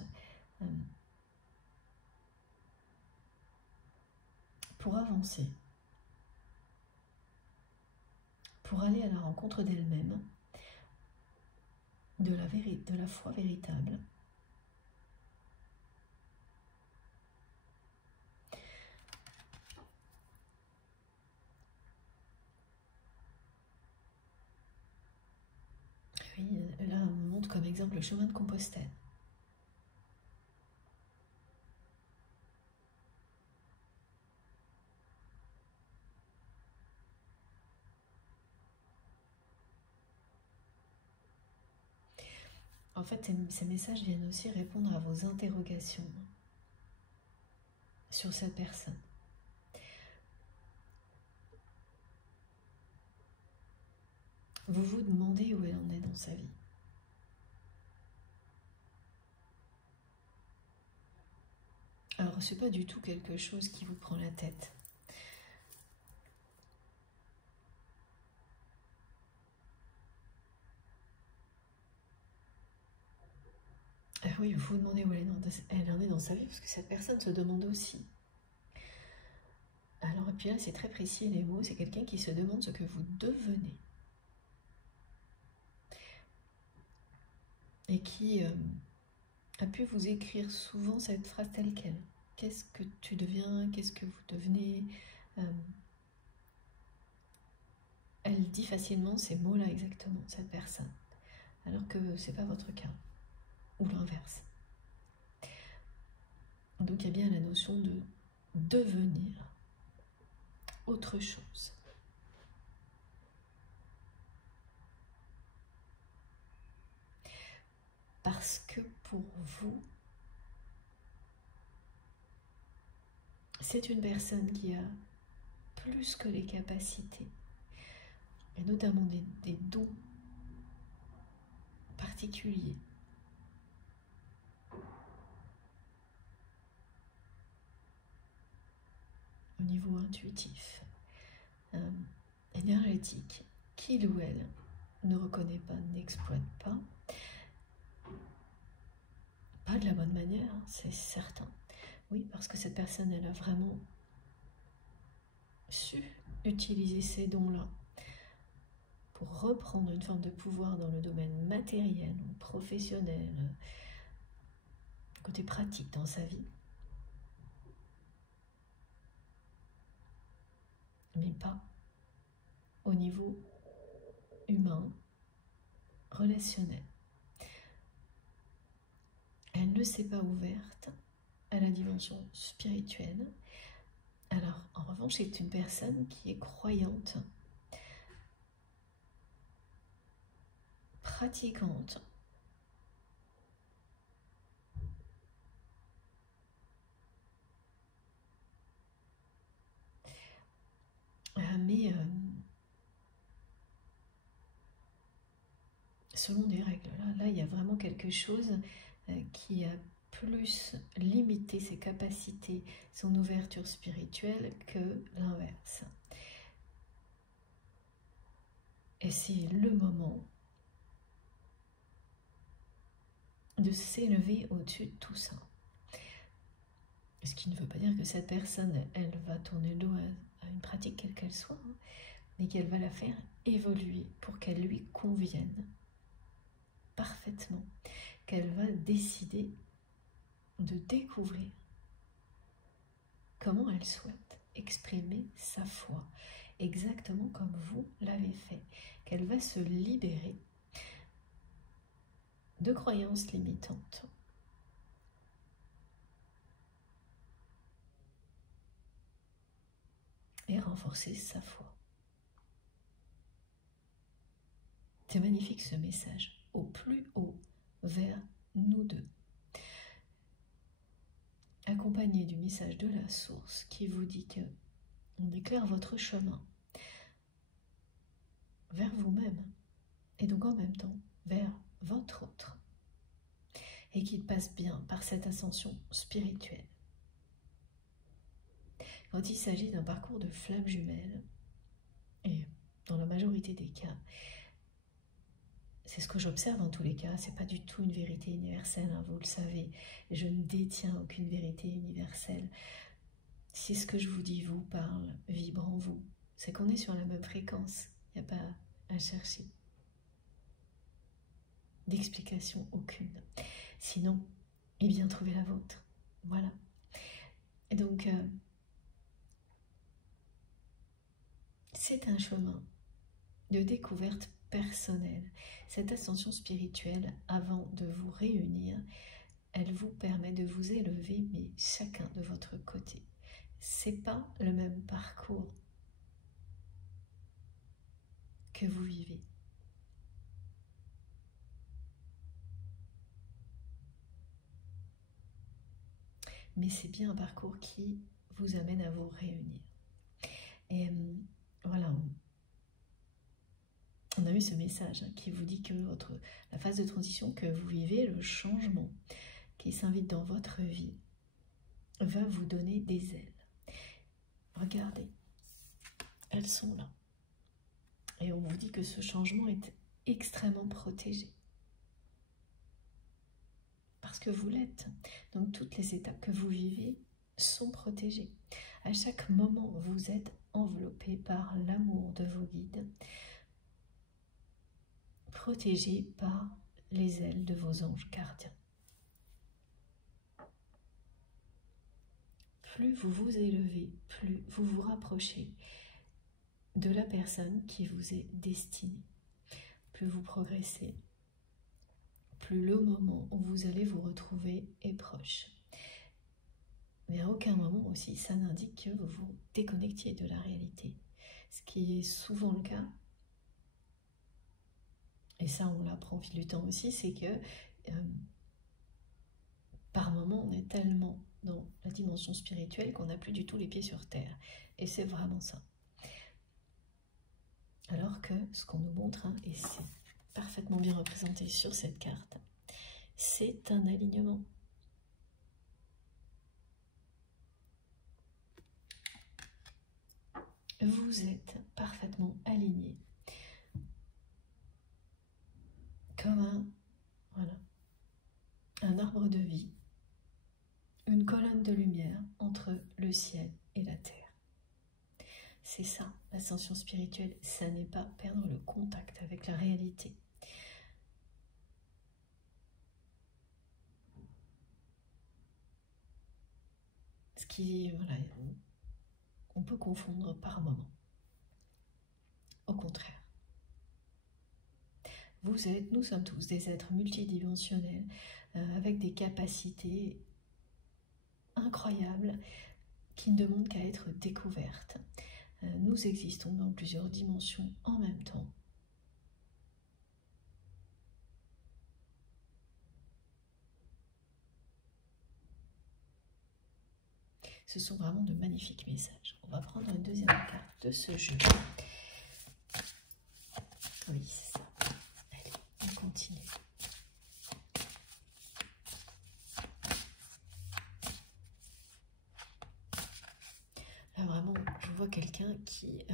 pour avancer, pour aller à la rencontre d'elle-même, de la foi véritable. Oui, là, on me montre comme exemple le chemin de Compostelle. En fait, ces messages viennent aussi répondre à vos interrogations sur cette personne. Vous vous demandez où elle en est dans sa vie. Alors, ce n'est pas du tout quelque chose qui vous prend la tête. Oui, vous vous demandez où elle en est dans sa vie, parce que cette personne se demande aussi. Alors, et puis là, c'est très précis les mots, c'est quelqu'un qui se demande ce que vous devenez. Et qui a pu vous écrire souvent cette phrase telle qu'elle. Qu'est-ce que tu deviens? Qu'est-ce que vous devenez? Elle dit facilement ces mots-là exactement, cette personne. Alors que ce n'est pas votre cas. Ou l'inverse. Donc il y a bien la notion de devenir autre chose. Parce que pour vous, c'est une personne qui a plus que les capacités, et notamment des dons particuliers. Au niveau intuitif, énergétique, qu'il ou elle ne reconnaît pas, n'exploite pas de la bonne manière, c'est certain. Oui, parce que cette personne, elle a vraiment su utiliser ces dons-là pour reprendre une forme de pouvoir dans le domaine matériel, professionnel, côté pratique dans sa vie, mais pas au niveau humain, relationnel. Elle ne s'est pas ouverte à la dimension spirituelle. Alors, en revanche, c'est une personne qui est croyante, pratiquante, mais selon des règles. Là, il y a vraiment quelque chose qui a plus limité ses capacités, son ouverture spirituelle que l'inverse. Et c'est le moment de s'élever au-dessus de tout ça. Ce qui ne veut pas dire que cette personne, elle va tourner le dos à une pratique quelle qu'elle soit, hein, mais qu'elle va la faire évoluer pour qu'elle lui convienne parfaitement, qu'elle va décider de découvrir comment elle souhaite exprimer sa foi, exactement comme vous l'avez fait, qu'elle va se libérer de croyances limitantes. Et renforcer sa foi. C'est magnifique ce message, au plus haut, vers nous deux. Accompagné du message de la source qui vous dit que on éclaire votre chemin vers vous-même et donc en même temps vers votre autre et qu'il passe bien par cette ascension spirituelle. Quand il s'agit d'un parcours de flamme jumelle, et dans la majorité des cas, c'est ce que j'observe en tous les cas, c'est pas du tout une vérité universelle, hein, vous le savez, je ne détiens aucune vérité universelle. Si ce que je vous dis vous parle, vibre en vous, c'est qu'on est sur la même fréquence, il n'y a pas à chercher d'explication aucune. Sinon, il vient trouver la vôtre. Voilà. Et donc, c'est un chemin de découverte personnelle. Cette ascension spirituelle, avant de vous réunir, elle vous permet de vous élever, mais chacun de votre côté. C'est pas le même parcours que vous vivez. Mais c'est bien un parcours qui vous amène à vous réunir. Et voilà, on a eu ce message qui vous dit que la phase de transition que vous vivez, le changement qui s'invite dans votre vie, va vous donner des ailes. Regardez, elles sont là. Et on vous dit que ce changement est extrêmement protégé. Parce que vous l'êtes. Donc toutes les étapes que vous vivez sont protégées. À chaque moment, vous êtes enveloppé par l'amour de vos guides, protégé par les ailes de vos anges gardiens. Plus vous vous élevez, plus vous vous rapprochez de la personne qui vous est destinée. Plus vous progressez, plus le moment où vous allez vous retrouver est proche. Mais à aucun moment aussi ça n'indique que vous vous déconnectiez de la réalité. Ce qui est souvent le cas, et ça on l'apprend au fil du temps aussi, c'est que par moment on est tellement dans la dimension spirituelle qu'on n'a plus du tout les pieds sur terre. Et c'est vraiment ça. Alors que ce qu'on nous montre, et c'est parfaitement bien représenté sur cette carte, c'est un alignement. Vous êtes parfaitement aligné. Comme un arbre de vie, une colonne de lumière entre le ciel et la terre. C'est ça, l'ascension spirituelle, ça n'est pas perdre le contact avec la réalité. Ce qui, voilà, on peut confondre par moment. Au contraire. Nous sommes tous des êtres multidimensionnels avec des capacités incroyables qui ne demandent qu'à être découvertes. Nous existons dans plusieurs dimensions en même temps. Ce sont vraiment de magnifiques messages. On va prendre une deuxième carte de ce jeu. Oui, c'est ça. Allez, on continue. continuer. Là, vraiment, je vois quelqu'un qui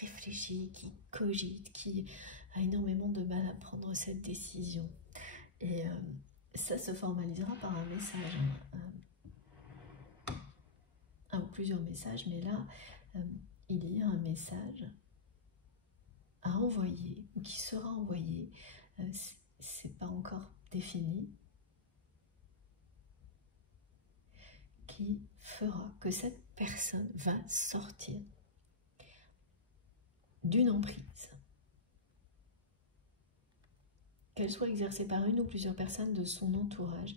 réfléchit, qui cogite, qui a énormément de mal à prendre cette décision. Et ça se formalisera par un message, un ou plusieurs messages, mais là, il y a un message à envoyer, ou qui sera envoyé, c'est pas encore défini, qui fera que cette personne va sortir d'une emprise, qu'elle soit exercée par une ou plusieurs personnes de son entourage.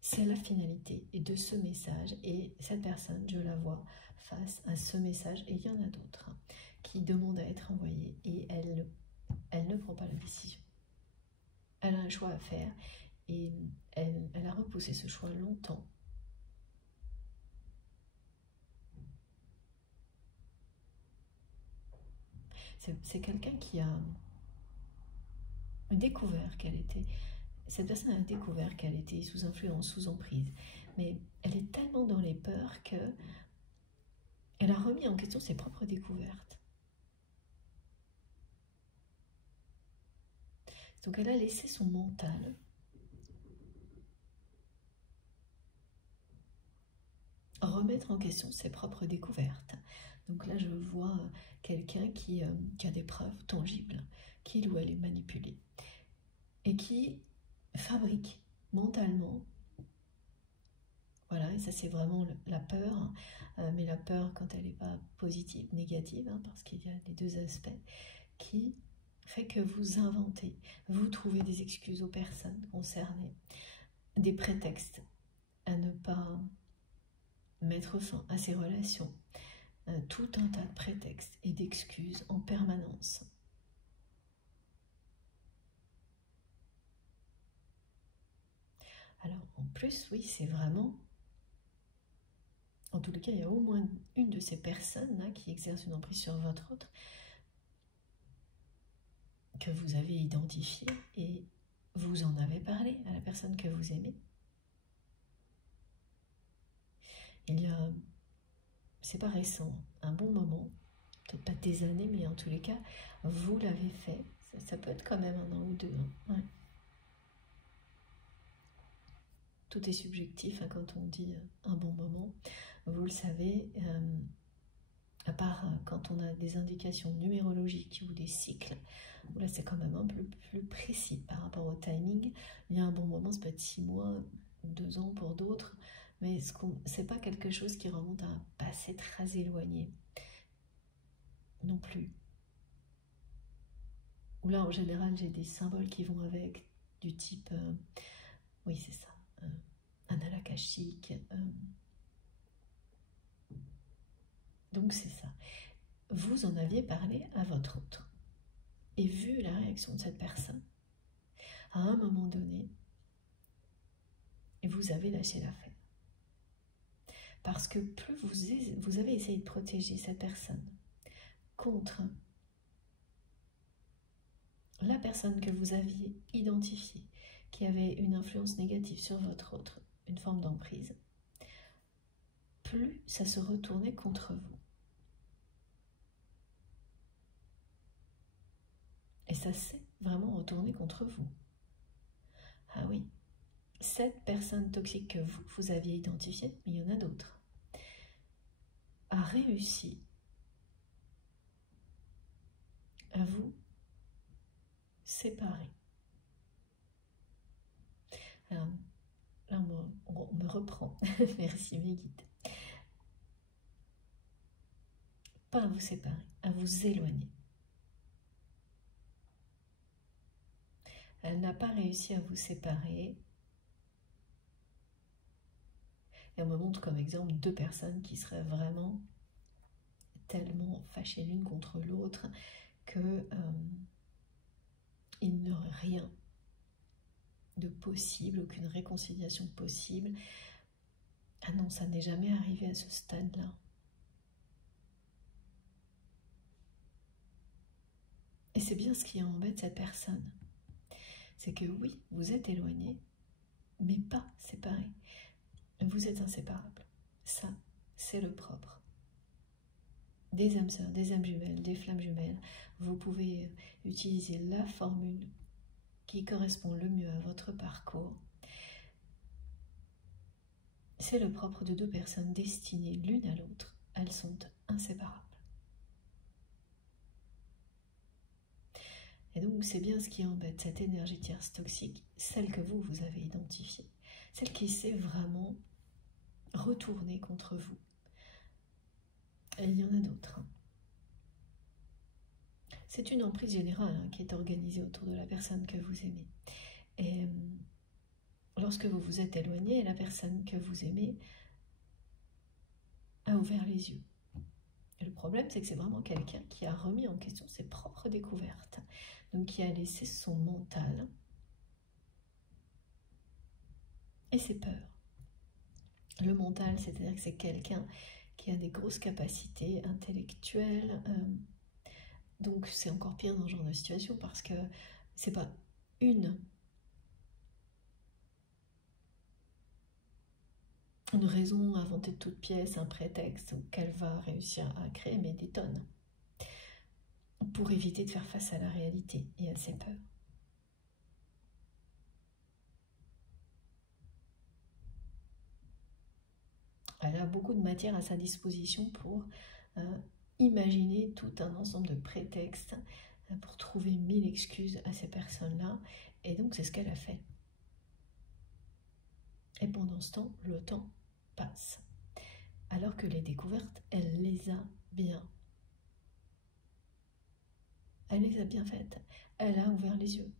C'est la finalité de ce message, et cette personne, je la vois face à ce message, et il y en a d'autres qui demandent à être envoyés, et elle ne prend pas la décision. Elle a un choix à faire, et elle a repoussé ce choix longtemps. C'est quelqu'un qui a découvert qu'elle était... Cette personne a découvert qu'elle était sous influence, sous emprise. Mais elle est tellement dans les peurs que elle a remis en question ses propres découvertes. Donc elle a laissé son mental remettre en question ses propres découvertes. Donc là, je vois quelqu'un qui a des preuves tangibles, qu'il ou elle est manipulé, et qui fabrique mentalement, voilà, et ça c'est vraiment la peur, mais la peur quand elle n'est pas positive, négative, hein, parce qu'il y a les deux aspects, qui fait que vous inventez, vous trouvez des excuses aux personnes concernées, des prétextes à ne pas mettre fin à ces relations, tout un tas de prétextes et d'excuses en permanence. Alors en plus, oui, c'est vraiment, en tous les cas, il y a au moins une de ces personnes là qui exerce une emprise sur votre autre, que vous avez identifié et vous en avez parlé à la personne que vous aimez. Il y a, c'est pas récent, un bon moment, peut-être pas des années, mais en tous les cas, vous l'avez fait. Ça peut être quand même un an ou deux. Hein. Ouais. Tout est subjectif hein, quand on dit un bon moment. Vous le savez, à part quand on a des indications numérologiques ou des cycles, là c'est quand même un peu plus précis par rapport au timing. Il y a un bon moment, ça peut être 6 mois, 2 ans pour d'autres, mais c'est pas quelque chose qui remonte à un passé très éloigné non plus. Ou là en général j'ai des symboles qui vont avec, du type, oui c'est ça, un alakashique, donc c'est ça. Vous en aviez parlé à votre autre. Et vu la réaction de cette personne, à un moment donné, vous avez lâché l'affaire. Parce que plus vous avez essayé de protéger cette personne contre la personne que vous aviez identifiée, qui avait une influence négative sur votre autre, une forme d'emprise, plus ça se retournait contre vous. Et ça s'est vraiment retourné contre vous. Ah oui, cette personne toxique que vous aviez identifiée, mais il y en a d'autres, a réussi à vous séparer. Alors, là, on me reprend. Merci mes guides. Pas à vous séparer, à vous éloigner. Elle n'a pas réussi à vous séparer. Et on me montre comme exemple 2 personnes qui seraient vraiment tellement fâchées l'une contre l'autre que il n'y aurait rien de possible, aucune réconciliation possible. Ah non, ça n'est jamais arrivé à ce stade-là. Et Et c'est bien ce qui embête cette personne. C'est que oui, vous êtes éloignés, mais pas séparés. Vous êtes inséparables. Ça, c'est le propre. Des âmes sœurs, des âmes jumelles, des flammes jumelles, vous pouvez utiliser la formule qui correspond le mieux à votre parcours. C'est le propre de deux personnes destinées l'une à l'autre. Elles sont inséparables. Et donc, c'est bien ce qui embête cette énergie tierce toxique, celle que vous avez identifiée, celle qui s'est vraiment retournée contre vous. Et il y en a d'autres. C'est une emprise générale qui est organisée autour de la personne que vous aimez. Et lorsque vous vous êtes éloigné, la personne que vous aimez a ouvert les yeux. Et le problème, c'est que c'est vraiment quelqu'un qui a remis en question ses propres découvertes. Donc, qui a laissé son mental et ses peurs. Le mental, c'est-à-dire que c'est quelqu'un qui a des grosses capacités intellectuelles. Donc, c'est encore pire dans ce genre de situation parce que c'est pas une raison inventée de toute pièce, un prétexte qu'elle va réussir à créer, mais des tonnes, pour éviter de faire face à la réalité et à ses peurs. Elle a beaucoup de matière à sa disposition pour imaginer tout un ensemble de prétextes pour trouver 1000 excuses à ces personnes-là. Et donc, c'est ce qu'elle a fait. Et pendant ce temps, le temps passe. Alors que les découvertes, elle les a bien. Elle les a bien faites. Elle a ouvert les yeux.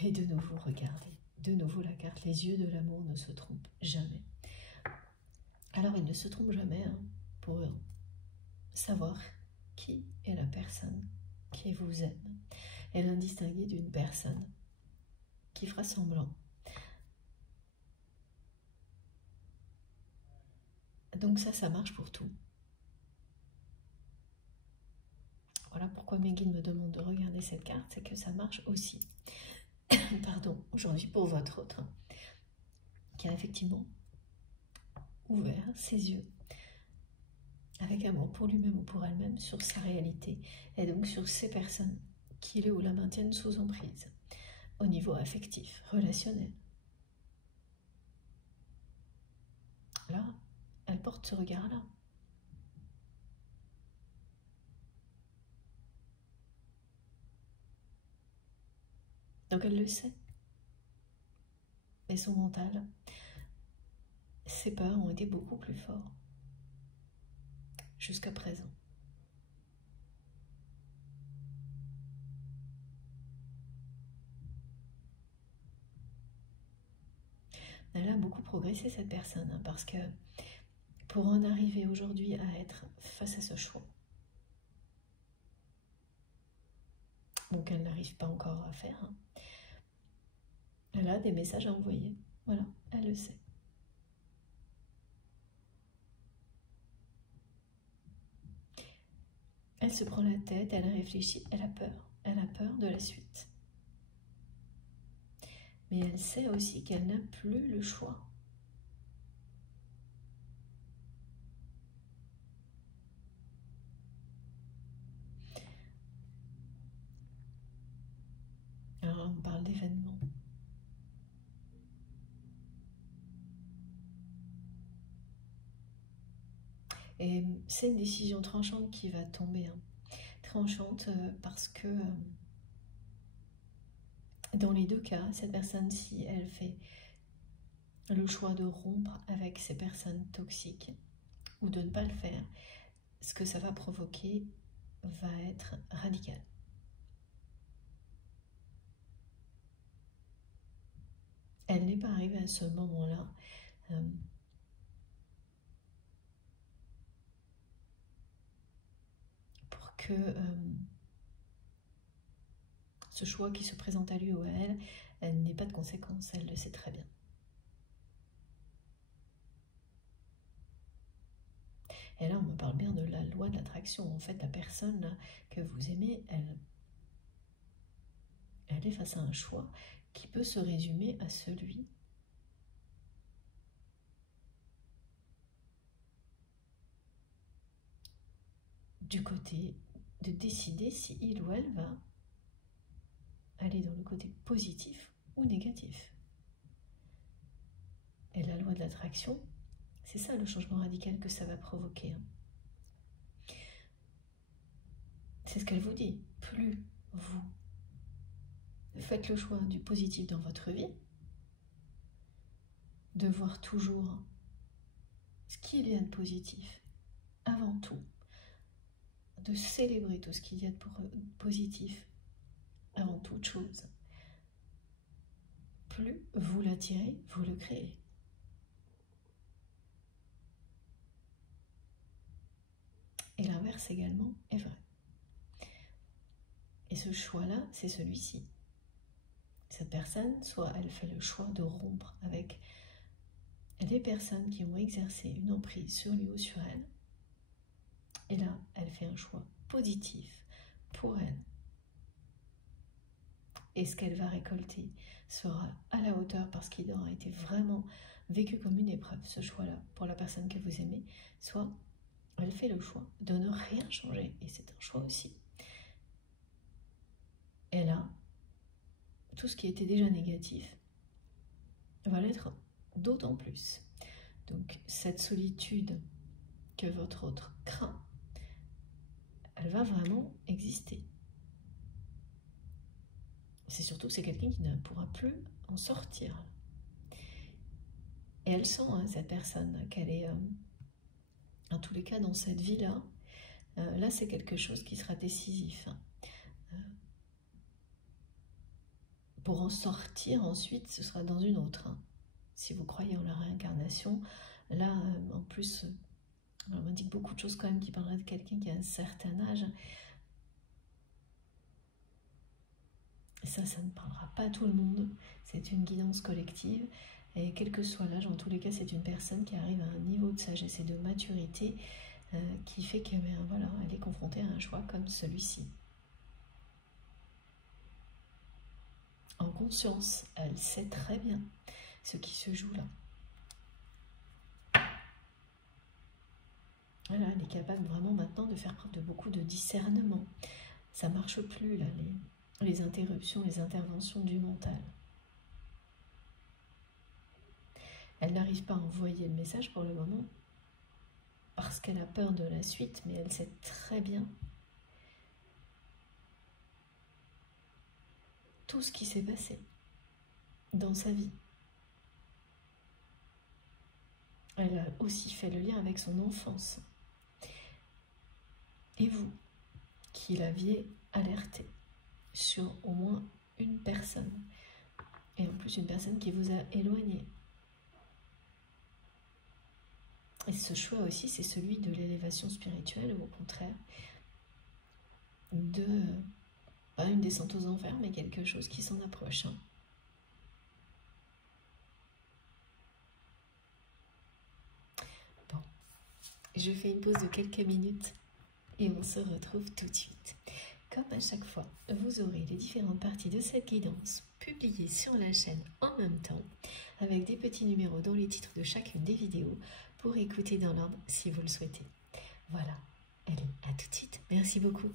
Et de nouveau, regardez. De nouveau la carte. Les yeux de l'amour ne se trompent jamais. Alors, ils ne se trompent jamais pour savoir qui est la personne qui vous aime et l'indistinguer d'une personne qui fera semblant. Donc ça marche pour tout. Voilà pourquoi mes guides me demandent de regarder cette carte, c'est que ça marche aussi. Pardon, aujourd'hui pour votre autre, qui a effectivement ouvert ses yeux avec amour pour lui-même ou pour elle-même sur sa réalité et donc sur ces personnes qui le ou la maintiennent sous emprise au niveau affectif, relationnel. Là, elle porte ce regard-là. Donc elle le sait. Mais son mental, ses peurs ont été beaucoup plus forts jusqu'à présent. Elle a beaucoup progressé cette personne parce que pour en arriver aujourd'hui à être face à ce choix, donc elle n'arrive pas encore à faire, elle a des messages à envoyer. Voilà, elle le sait. Elle se prend la tête, elle réfléchit, elle a peur de la suite. Mais elle sait aussi qu'elle n'a plus le choix. Alors on parle d'événements. Et c'est une décision tranchante qui va tomber. Tranchante parce que dans les deux cas, cette personne, si elle fait le choix de rompre avec ces personnes toxiques ou de ne pas le faire, ce que ça va provoquer va être radical. Elle n'est pas arrivée à ce moment-là pour que ce choix qui se présente à lui ou à elle n'ait pas de conséquences. Elle le sait très bien. Et là, on me parle bien de la loi de l'attraction. En fait, la personne là, que vous aimez, elle est face à un choix qui peut se résumer à celui du côté de décider si il ou elle va aller dans le côté positif ou négatif. Et la loi de l'attraction, c'est ça le changement radical que ça va provoquer. C'est ce qu'elle vous dit. Plus vous faites le choix du positif dans votre vie, de voir toujours ce qu'il y a de positif avant tout, de célébrer tout ce qu'il y a de positif avant toute chose, plus vous l'attirez, vous le créez. Et l'inverse également est vrai. Et ce choix-là, c'est celui-ci. Cette personne, soit elle fait le choix de rompre avec les personnes qui ont exercé une emprise sur lui ou sur elle, et là, elle fait un choix positif pour elle. Et ce qu'elle va récolter sera à la hauteur parce qu'il aura été vraiment vécu comme une épreuve, ce choix-là, pour la personne que vous aimez. Soit elle fait le choix de ne rien changer, et c'est un choix aussi. Et là, tout ce qui était déjà négatif va l'être d'autant plus. Donc cette solitude que votre autre craint, elle va vraiment exister. C'est surtout que c'est quelqu'un qui ne pourra plus en sortir. Et elle sent, cette personne, qu'elle est, en tous les cas, dans cette vie-là, là c'est quelque chose qui sera décisif. Pour en sortir ensuite, ce sera dans une autre. Si vous croyez en la réincarnation, là, en plus, on m'indique beaucoup de choses quand même qui parleraient de quelqu'un qui a un certain âge. Ça ne parlera pas à tout le monde. C'est une guidance collective. Et quel que soit l'âge, en tous les cas, c'est une personne qui arrive à un niveau de sagesse et de maturité qui fait que, voilà, elle est confrontée à un choix comme celui-ci. En conscience, elle sait très bien ce qui se joue là. Voilà, elle est capable vraiment maintenant de faire preuve de beaucoup de discernement. Ça ne marche plus là, les interruptions, les interventions du mental. Elle n'arrive pas à envoyer le message pour le moment parce qu'elle a peur de la suite, mais elle sait très bien tout ce qui s'est passé dans sa vie. Elle a aussi fait le lien avec son enfance. Et vous, qui l'aviez alerté sur au moins une personne, et en plus une personne qui vous a éloigné. Et ce choix aussi, c'est celui de l'élévation spirituelle, ou au contraire, de, pas une descente aux enfers, mais quelque chose qui s'en approche. Bon, je fais une pause de quelques minutes et on se retrouve tout de suite. Comme à chaque fois, vous aurez les différentes parties de cette guidance publiées sur la chaîne en même temps, avec des petits numéros dans les titres de chacune des vidéos pour écouter dans l'ordre si vous le souhaitez. Voilà, allez, à tout de suite. Merci beaucoup.